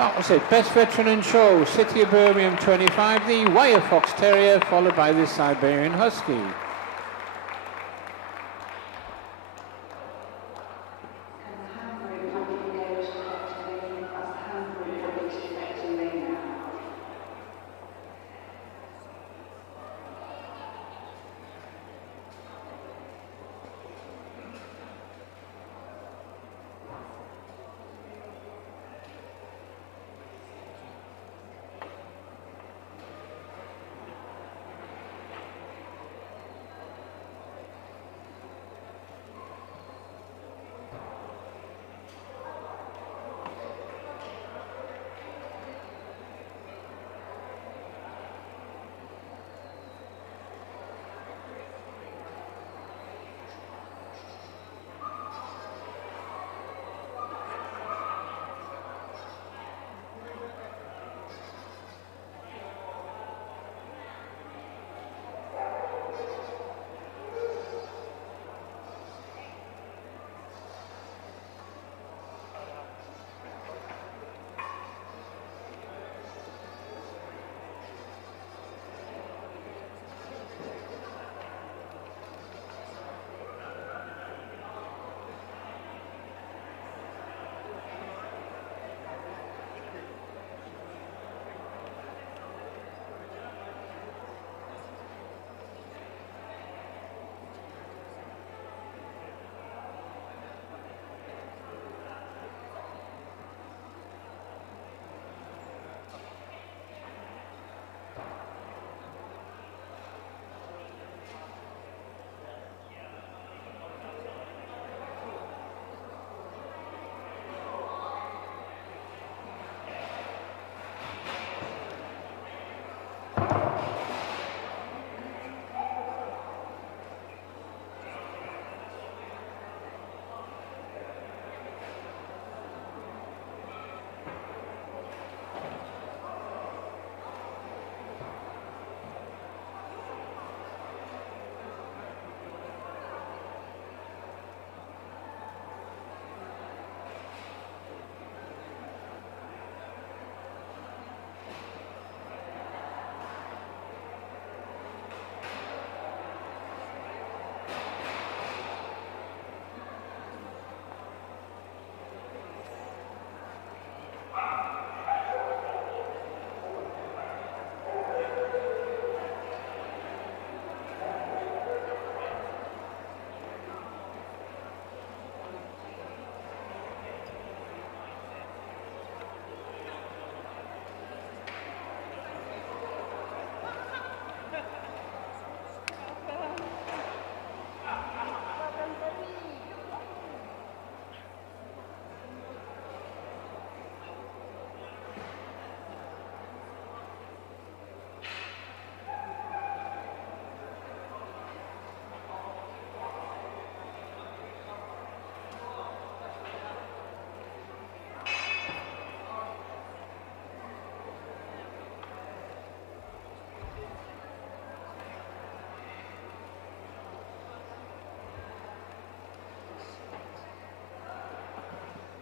That was it. Best veteran in show, City of Birmingham 25, the Wire Fox Terrier, followed by the Siberian Husky.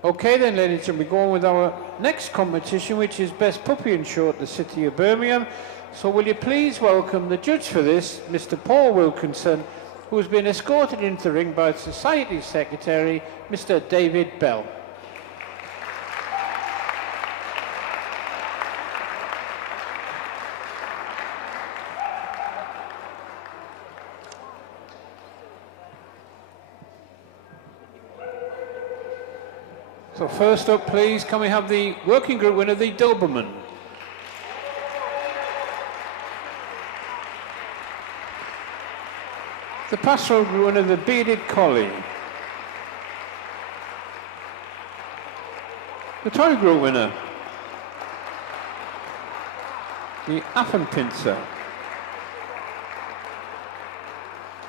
Okay then, ladies and gentlemen, we go on with our next competition, which is Best Puppy and Show at the City of Birmingham. So will you please welcome the judge for this, Mr. Paul Wilkinson, who has been escorted into the ring by Society Secretary, Mr. David Bell. So first up, please, can we have the working group winner, the Doberman? The pastoral group winner, the Bearded Collie. The toy group winner, the Affenpinscher.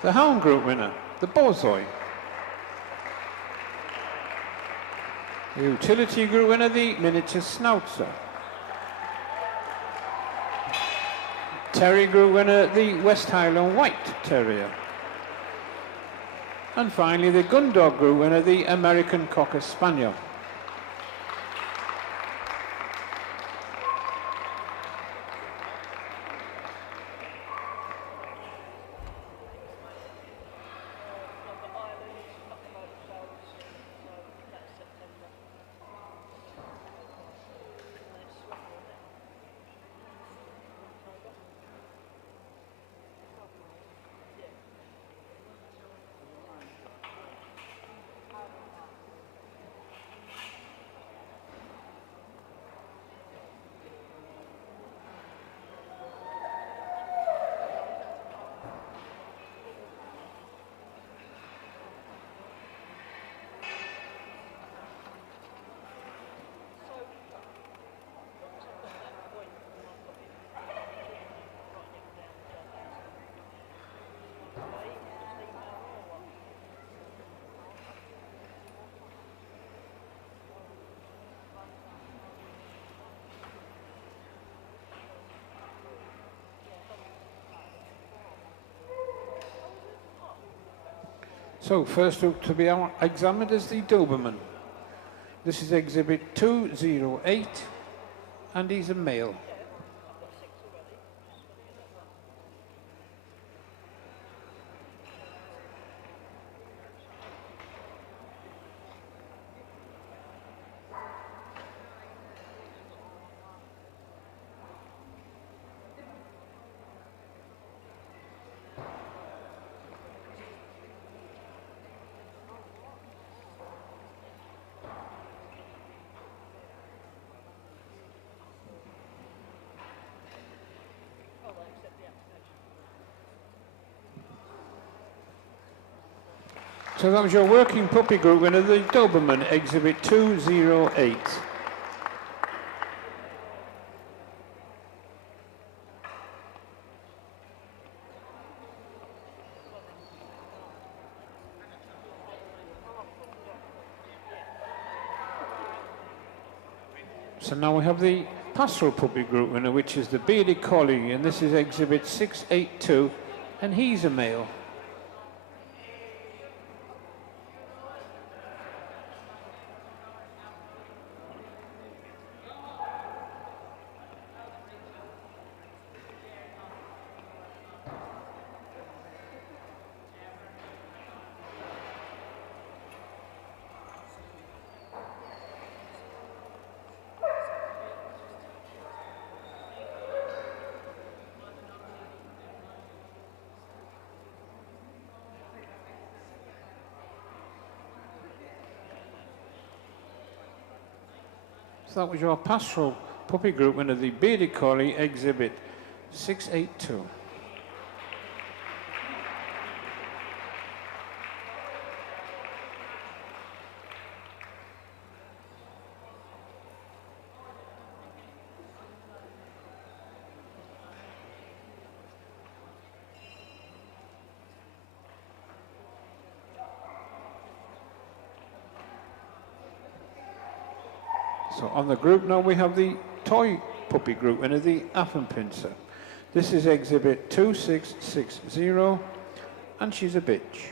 The hound group winner, the Borzoi. The utility group winner, the miniature Schnauzer. Terrier group winner, the West Highland White Terrier. And finally, the Gundog group winner, the American Cocker Spaniel. So first up to be examined is the Doberman. This is exhibit 208 and he's a male. So that was your working puppy group winner, the Doberman, exhibit 208. So now we have the pastoral puppy group winner, which is the Bearded Collie, and this is exhibit 682, and he's a male. So that was your pastoral puppy group winner, the Bearded Collie, exhibit 682. So on the group now we have the toy puppy group winner, the Affenpinscher. This is exhibit 2660 and she's a bitch.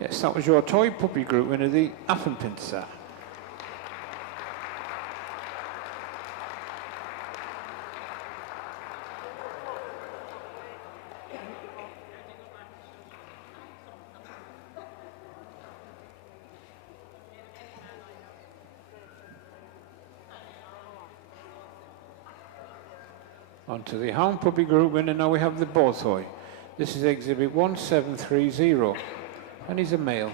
Yes, that was your toy puppy group winner, the Affenpinscher. On to the Hound Puppy Group winner, now we have the Borzoi. This is exhibit 1730, and he's a male.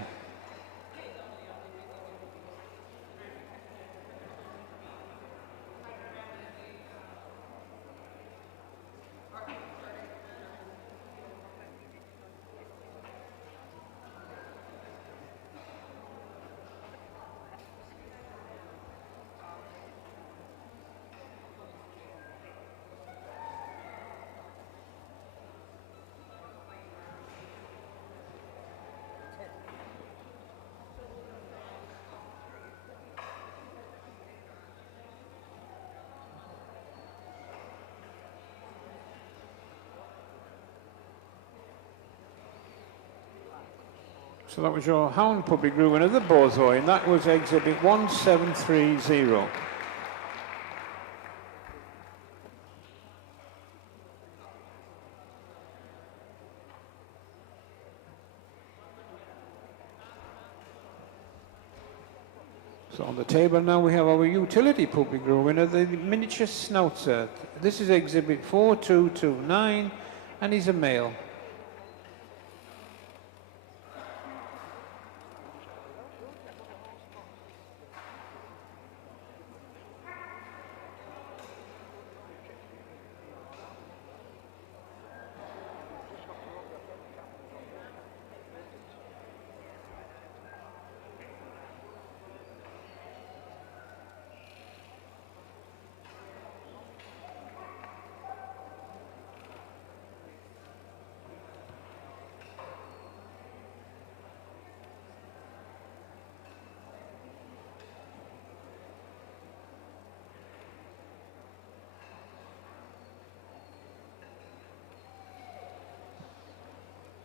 So that was your Hound Puppy Group winner, the Borzoi, and that was exhibit 1730. So on the table now we have our Utility Puppy Group winner, the Miniature Schnauzer. This is exhibit 4229, and he's a male.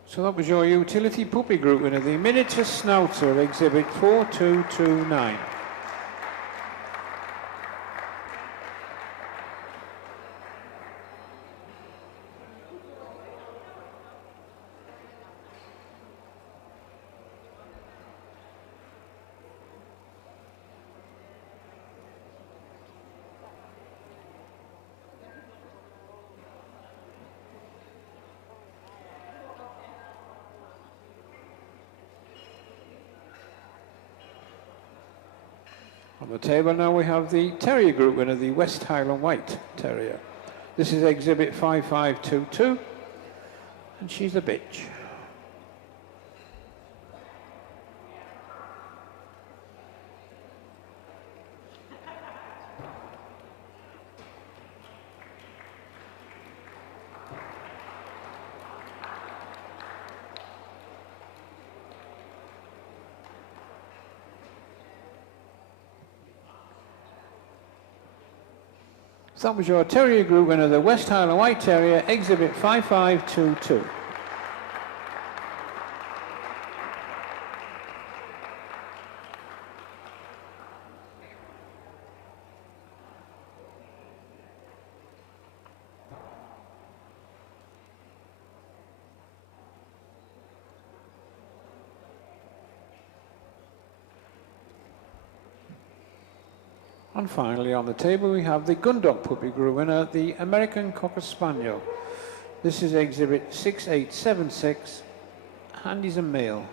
So that was your Utility Puppy Group winner, the Miniature Schnauzer, exhibit 4229. On the table now we have the Terrier Group winner, the West Highland White Terrier. This is exhibit 5522, and she's a bitch. So that was your Terrier Group winner, the West Highland White Terrier, exhibit 5522. And finally on the table we have the Gundog Puppy Group winner, the American Cocker Spaniel. This is exhibit 6876, and he's a male.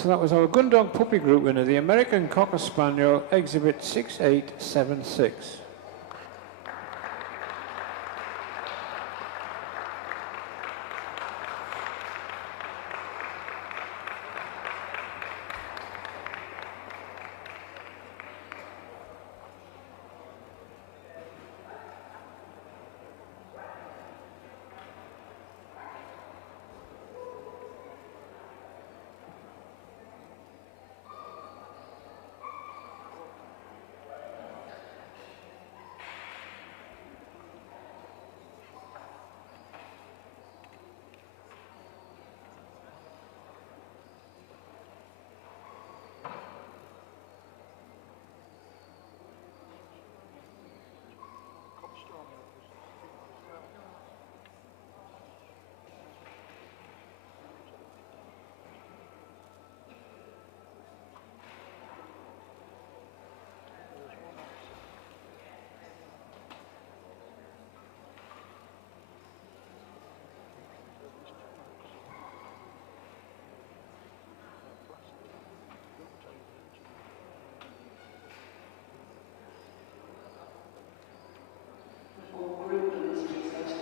So that was our Gundog Puppy Group winner, the American Cocker Spaniel, Exhibit 6876.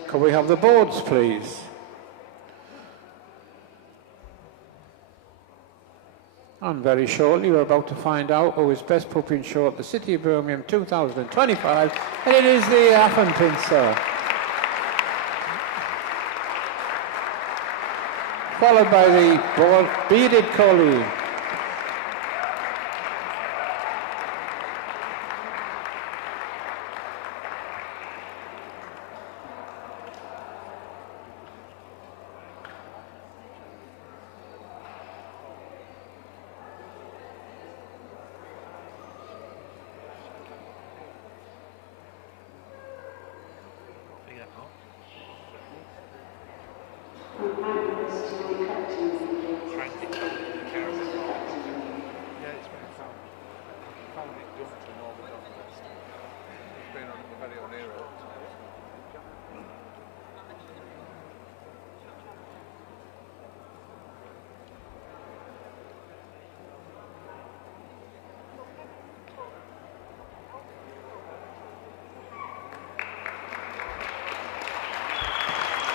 Could we have the boards, please? And very shortly, we're about to find out who is Best Puppy in Show at the City of Birmingham 2025, and it is the Affenpincer. Followed by the bearded collie.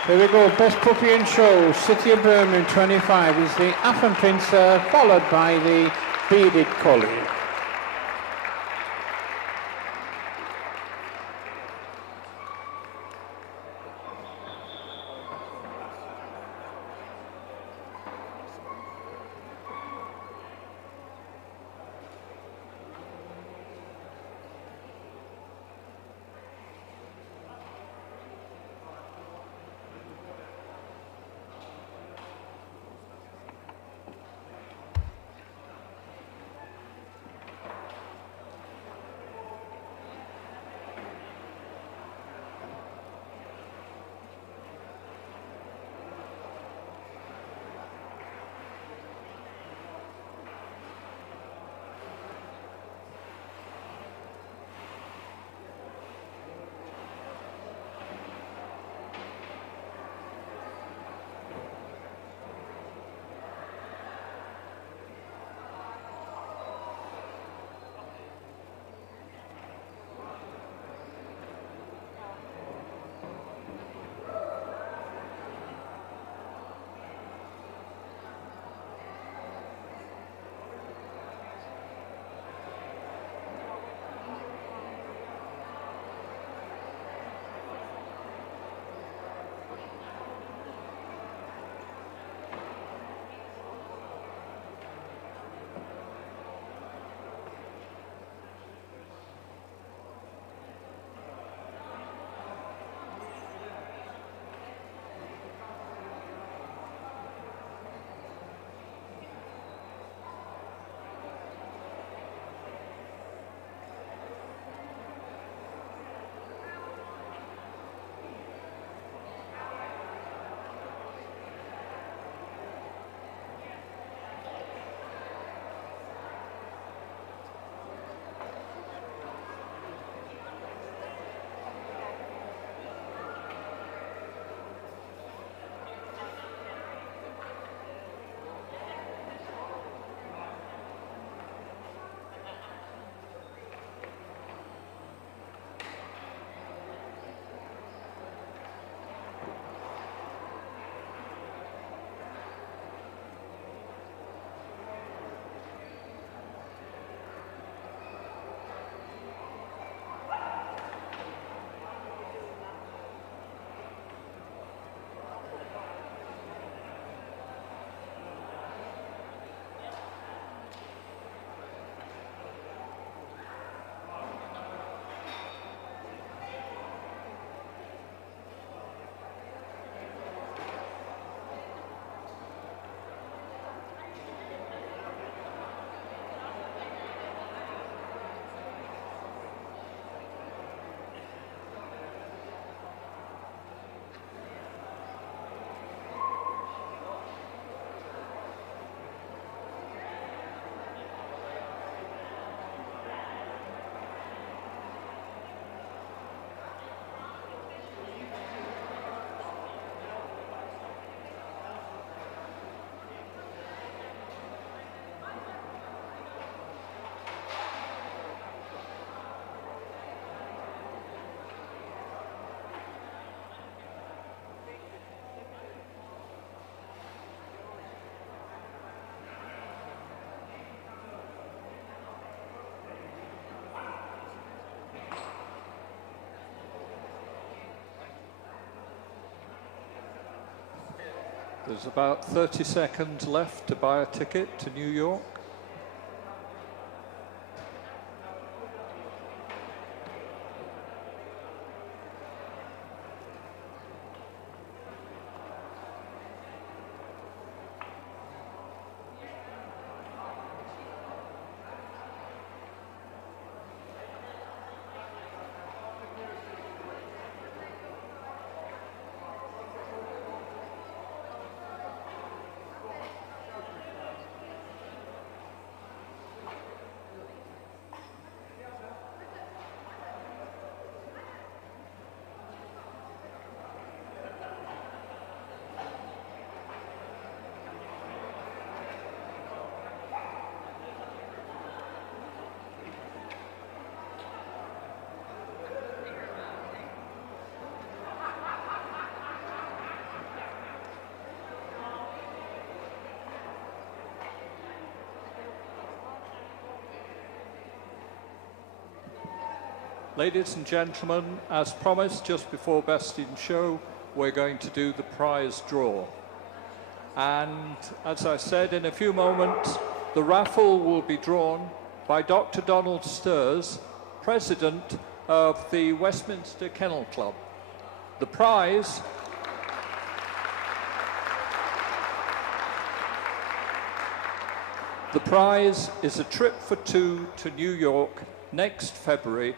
Here we go, Best Puppy in Show, City of Birmingham 25 is the Affenpincer, followed by the bearded collie. There's about 30 seconds left to buy a ticket to New York. Ladies and gentlemen, as promised just before Best in Show, we're going to do the prize draw. And as I said, in a few moments, the raffle will be drawn by Dr. Donald Sturs, President of the Westminster Kennel Club. The prize is a trip for two to New York next February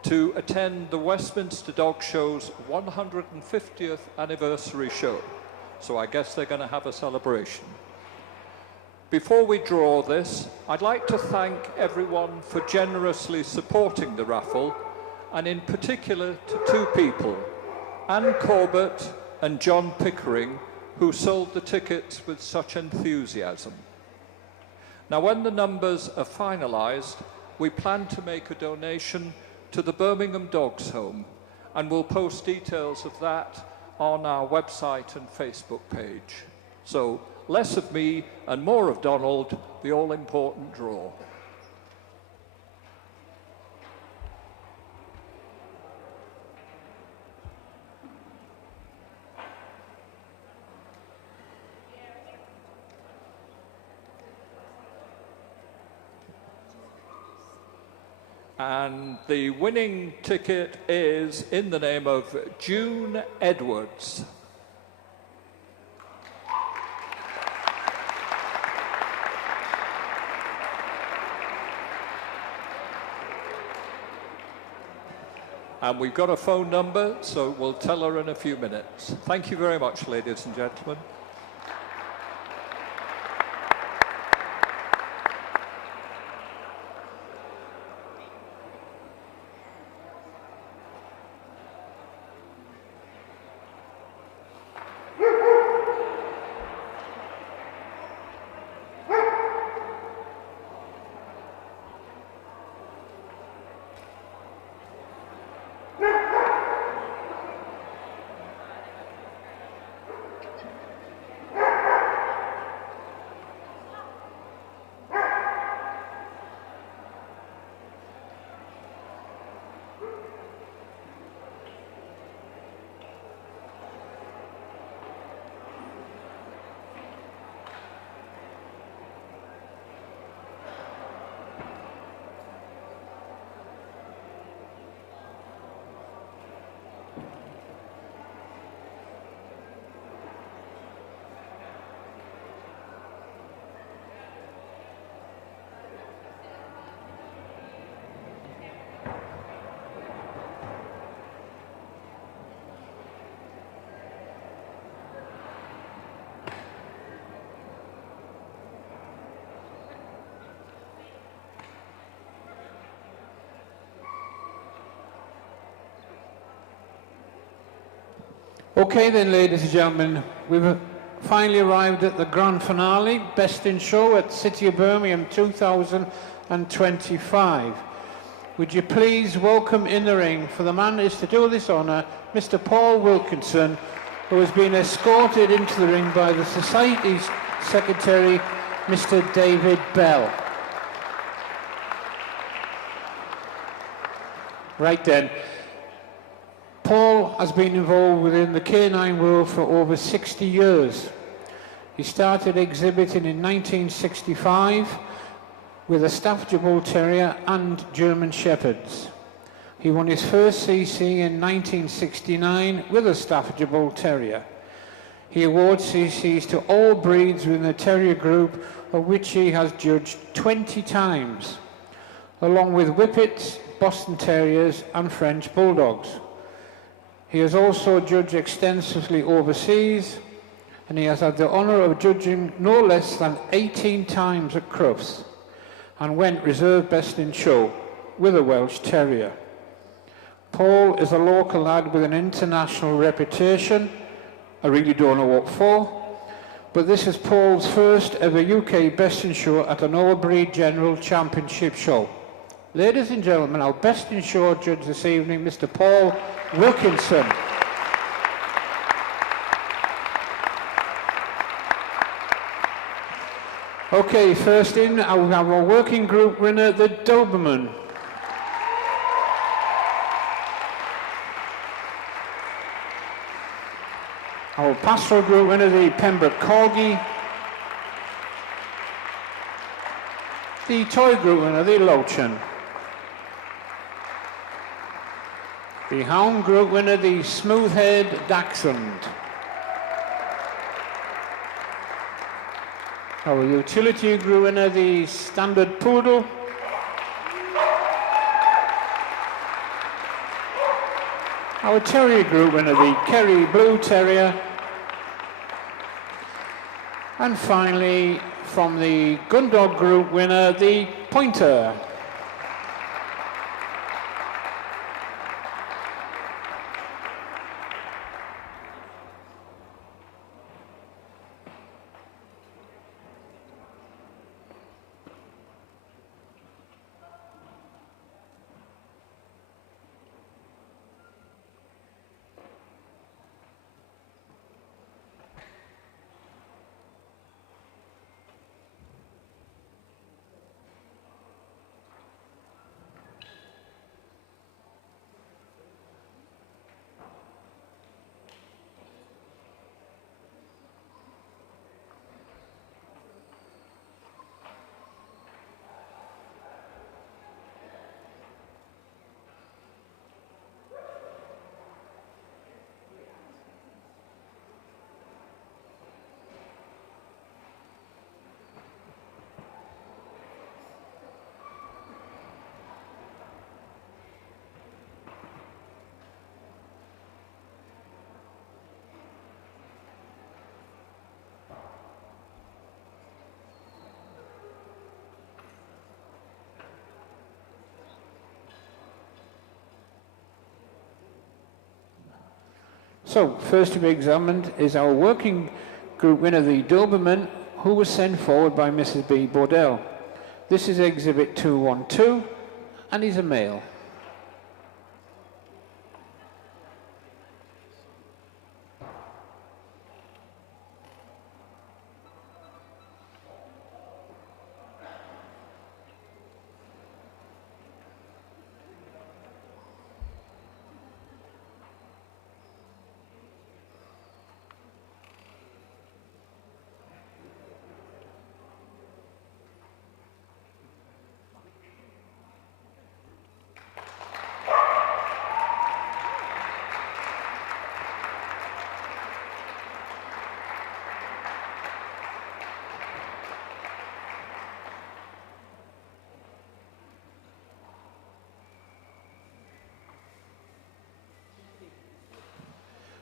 to attend the Westminster Dog Show's 150th anniversary show. So I guess they're going to have a celebration. Before we draw this, I'd like to thank everyone for generously supporting the raffle, and in particular to two people, Anne Corbett and John Pickering, who sold the tickets with such enthusiasm. Now, when the numbers are finalised, we plan to make a donation to the Birmingham Dogs Home, and we'll post details of that on our website and Facebook page. So, less of me and more of Donald, the all-important draw. And the winning ticket is in the name of June Edwards. And we've got a phone number, so we'll tell her in a few minutes. Thank you very much, ladies and gentlemen. Okay then, ladies and gentlemen, we've finally arrived at the grand finale, Best in Show at City of Birmingham 2025. Would you please welcome in the ring, for the man is to do this honour, Mr. Paul Wilkinson, who has been escorted into the ring by the Society's Secretary, Mr. David Bell. Right then. Paul has been involved within the canine world for over 60 years. He started exhibiting in 1965 with a Staffordshire Bull Terrier and German Shepherds. He won his first CC in 1969 with a Staffordshire Bull Terrier. He awards CCs to all breeds within the Terrier group, of which he has judged 20 times, along with Whippets, Boston Terriers and French Bulldogs. He has also judged extensively overseas, and he has had the honour of judging no less than 18 times at Crufts, and went reserve best in show with a Welsh Terrier. Paul is a local lad with an international reputation. I really don't know what for, but this is Paul's first ever UK Best in Show at an All-Breed General Championship show. Ladies and gentlemen, our Best in Show judge this evening, Mr. Paul Wilkinson. Okay, first in, we have our working group winner, the Doberman. Our pastoral group winner, the Pembroke Corgi. The toy group winner, the Lochan. The hound group winner, the Smooth-haired Dachshund. Our utility group winner, the Standard Poodle. Our terrier group winner, the Kerry Blue Terrier. And finally, from the Gundog group winner, the Pointer. So, first to be examined is our working group winner, the Doberman, who was sent forward by Mrs. B. Bordell. This is Exhibit 212, and he's a male.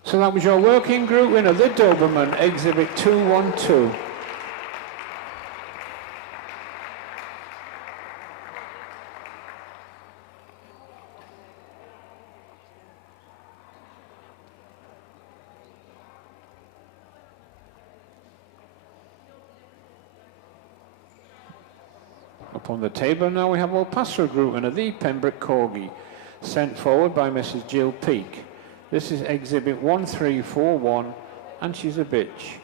So that was your working group winner, the Doberman, Exhibit 212. Up on the table now we have our pastoral group winner, the Pembroke Corgi, sent forward by Mrs. Jill Peake. This is Exhibit 1341, and she's a bitch.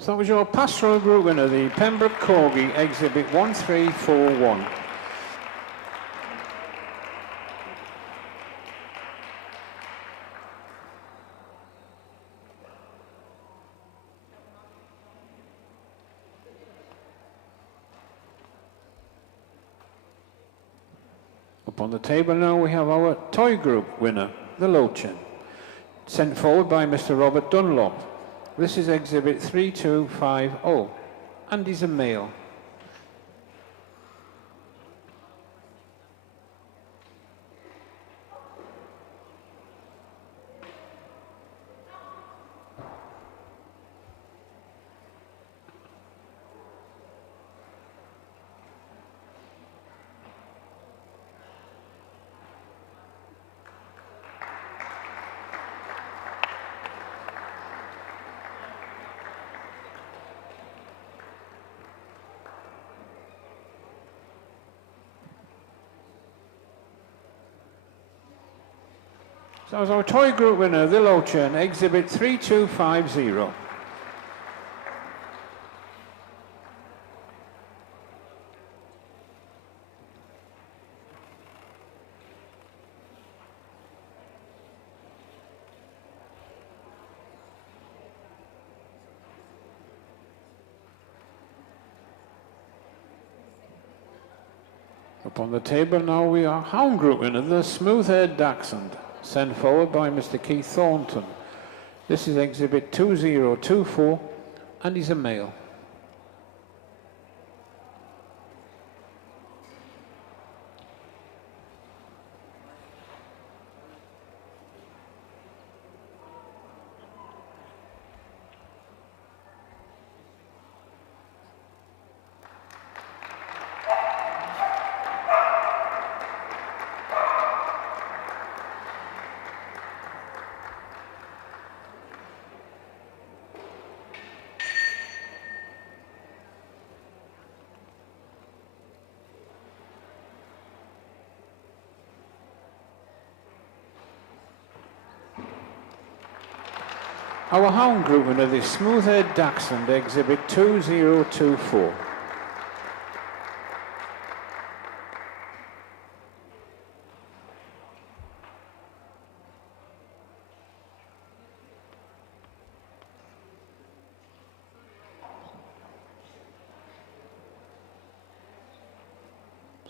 So that was your pastoral group winner, the Pembroke Corgi, exhibit 1341. Up on the table now we have our toy group winner, the Lochin, sent forward by Mr. Robert Dunlop. This is exhibit 3250, and he's a male. So that was our toy group winner, the Lochin, exhibit 3250. Up on the table now we are hound group winner, the smooth-haired dachshund, sent forward by Mr. Keith Thornton. This is exhibit 2024, and he's a male. Our hound group winner, the smooth-haired dachshund, exhibit 2024.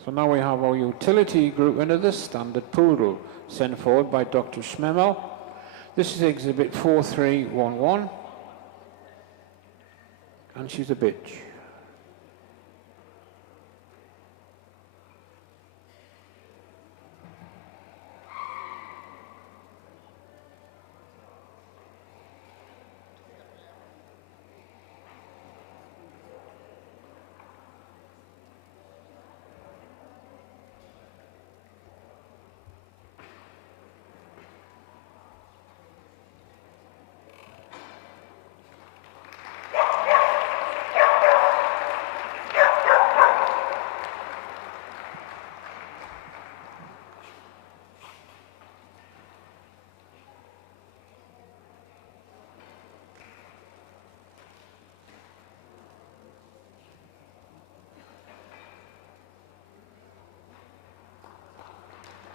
So now we have our utility group winner, the standard poodle, sent forward by Dr. Schmemmel. This is exhibit 4311, and she's a bitch.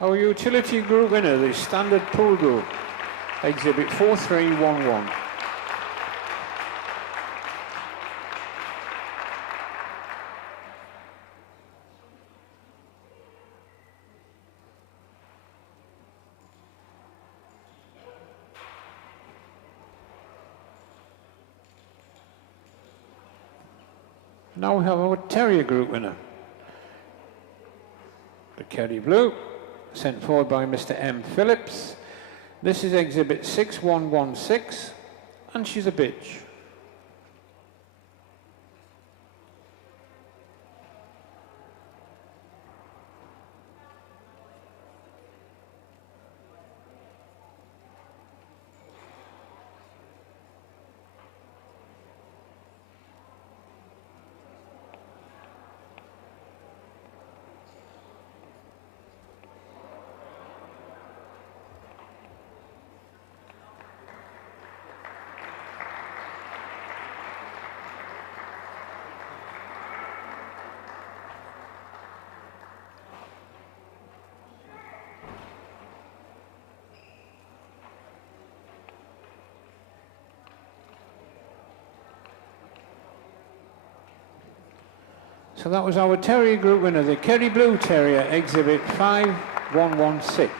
Our utility group winner, the standard poodle, exhibit 4311. Now we have our terrier group winner, the Kerry Blue, sent forward by Mr. M. Phillips. This is exhibit 6116, and she's a bitch. So that was our Terrier Group winner, the Kerry Blue Terrier, Exhibit 5116.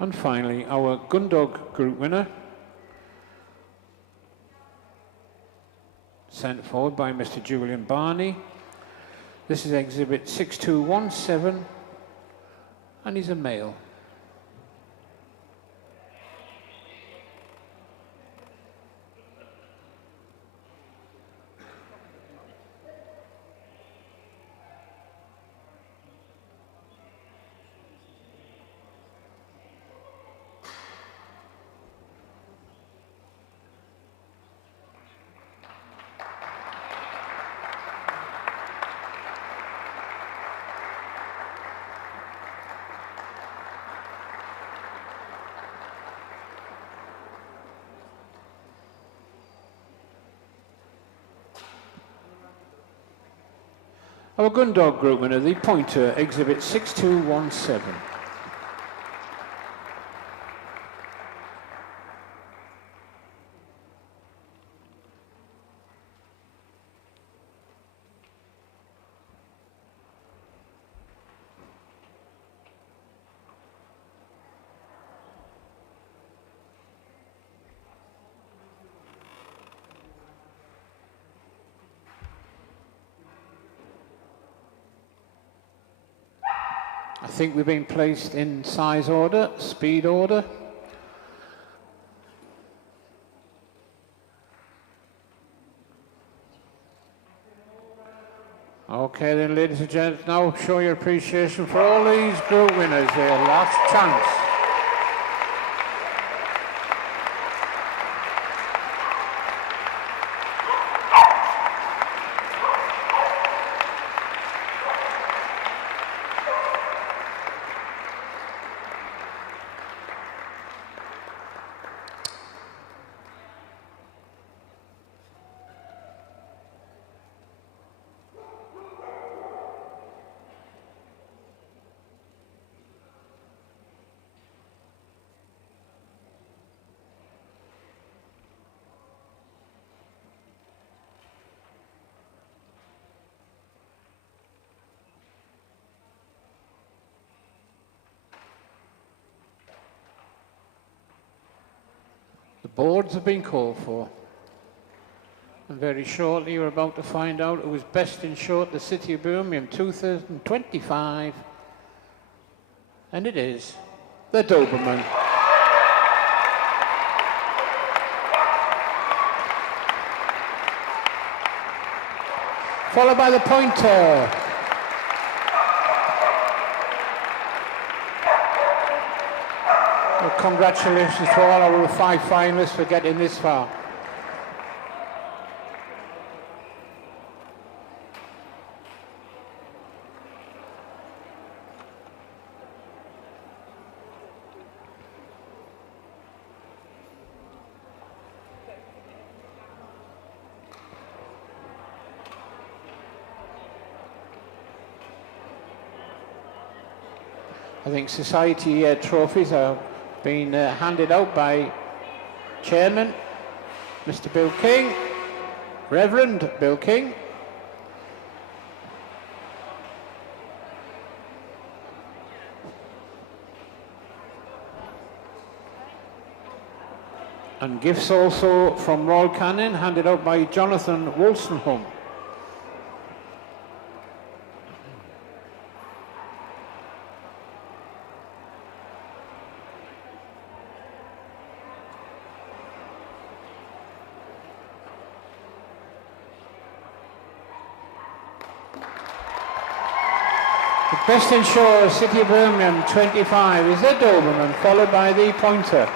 And finally, our Gundog Group winner, sent forward by Mr. Julian Barney. This is Exhibit 6217, and he's a male. Our Gundog Group winner, the Pointer, Exhibit 6217. I think we've been placed in size order, speed order. Okay then, ladies and gents, now show your appreciation for all these group winners. Their last chance. The boards have been called for. And very shortly we're about to find out who was best in short the City of Birmingham 2025. And it is the Doberman. Followed by the Pointer. Well, congratulations to all our 5 finalists for getting this far. I think society trophies are being handed out by Chairman Mr. Bill King, Reverend Bill King. And gifts also from Royal Canin handed out by Jonathan Wolstenholme. Best in show, City of Birmingham 25 is the Doberman, followed by the Pointer.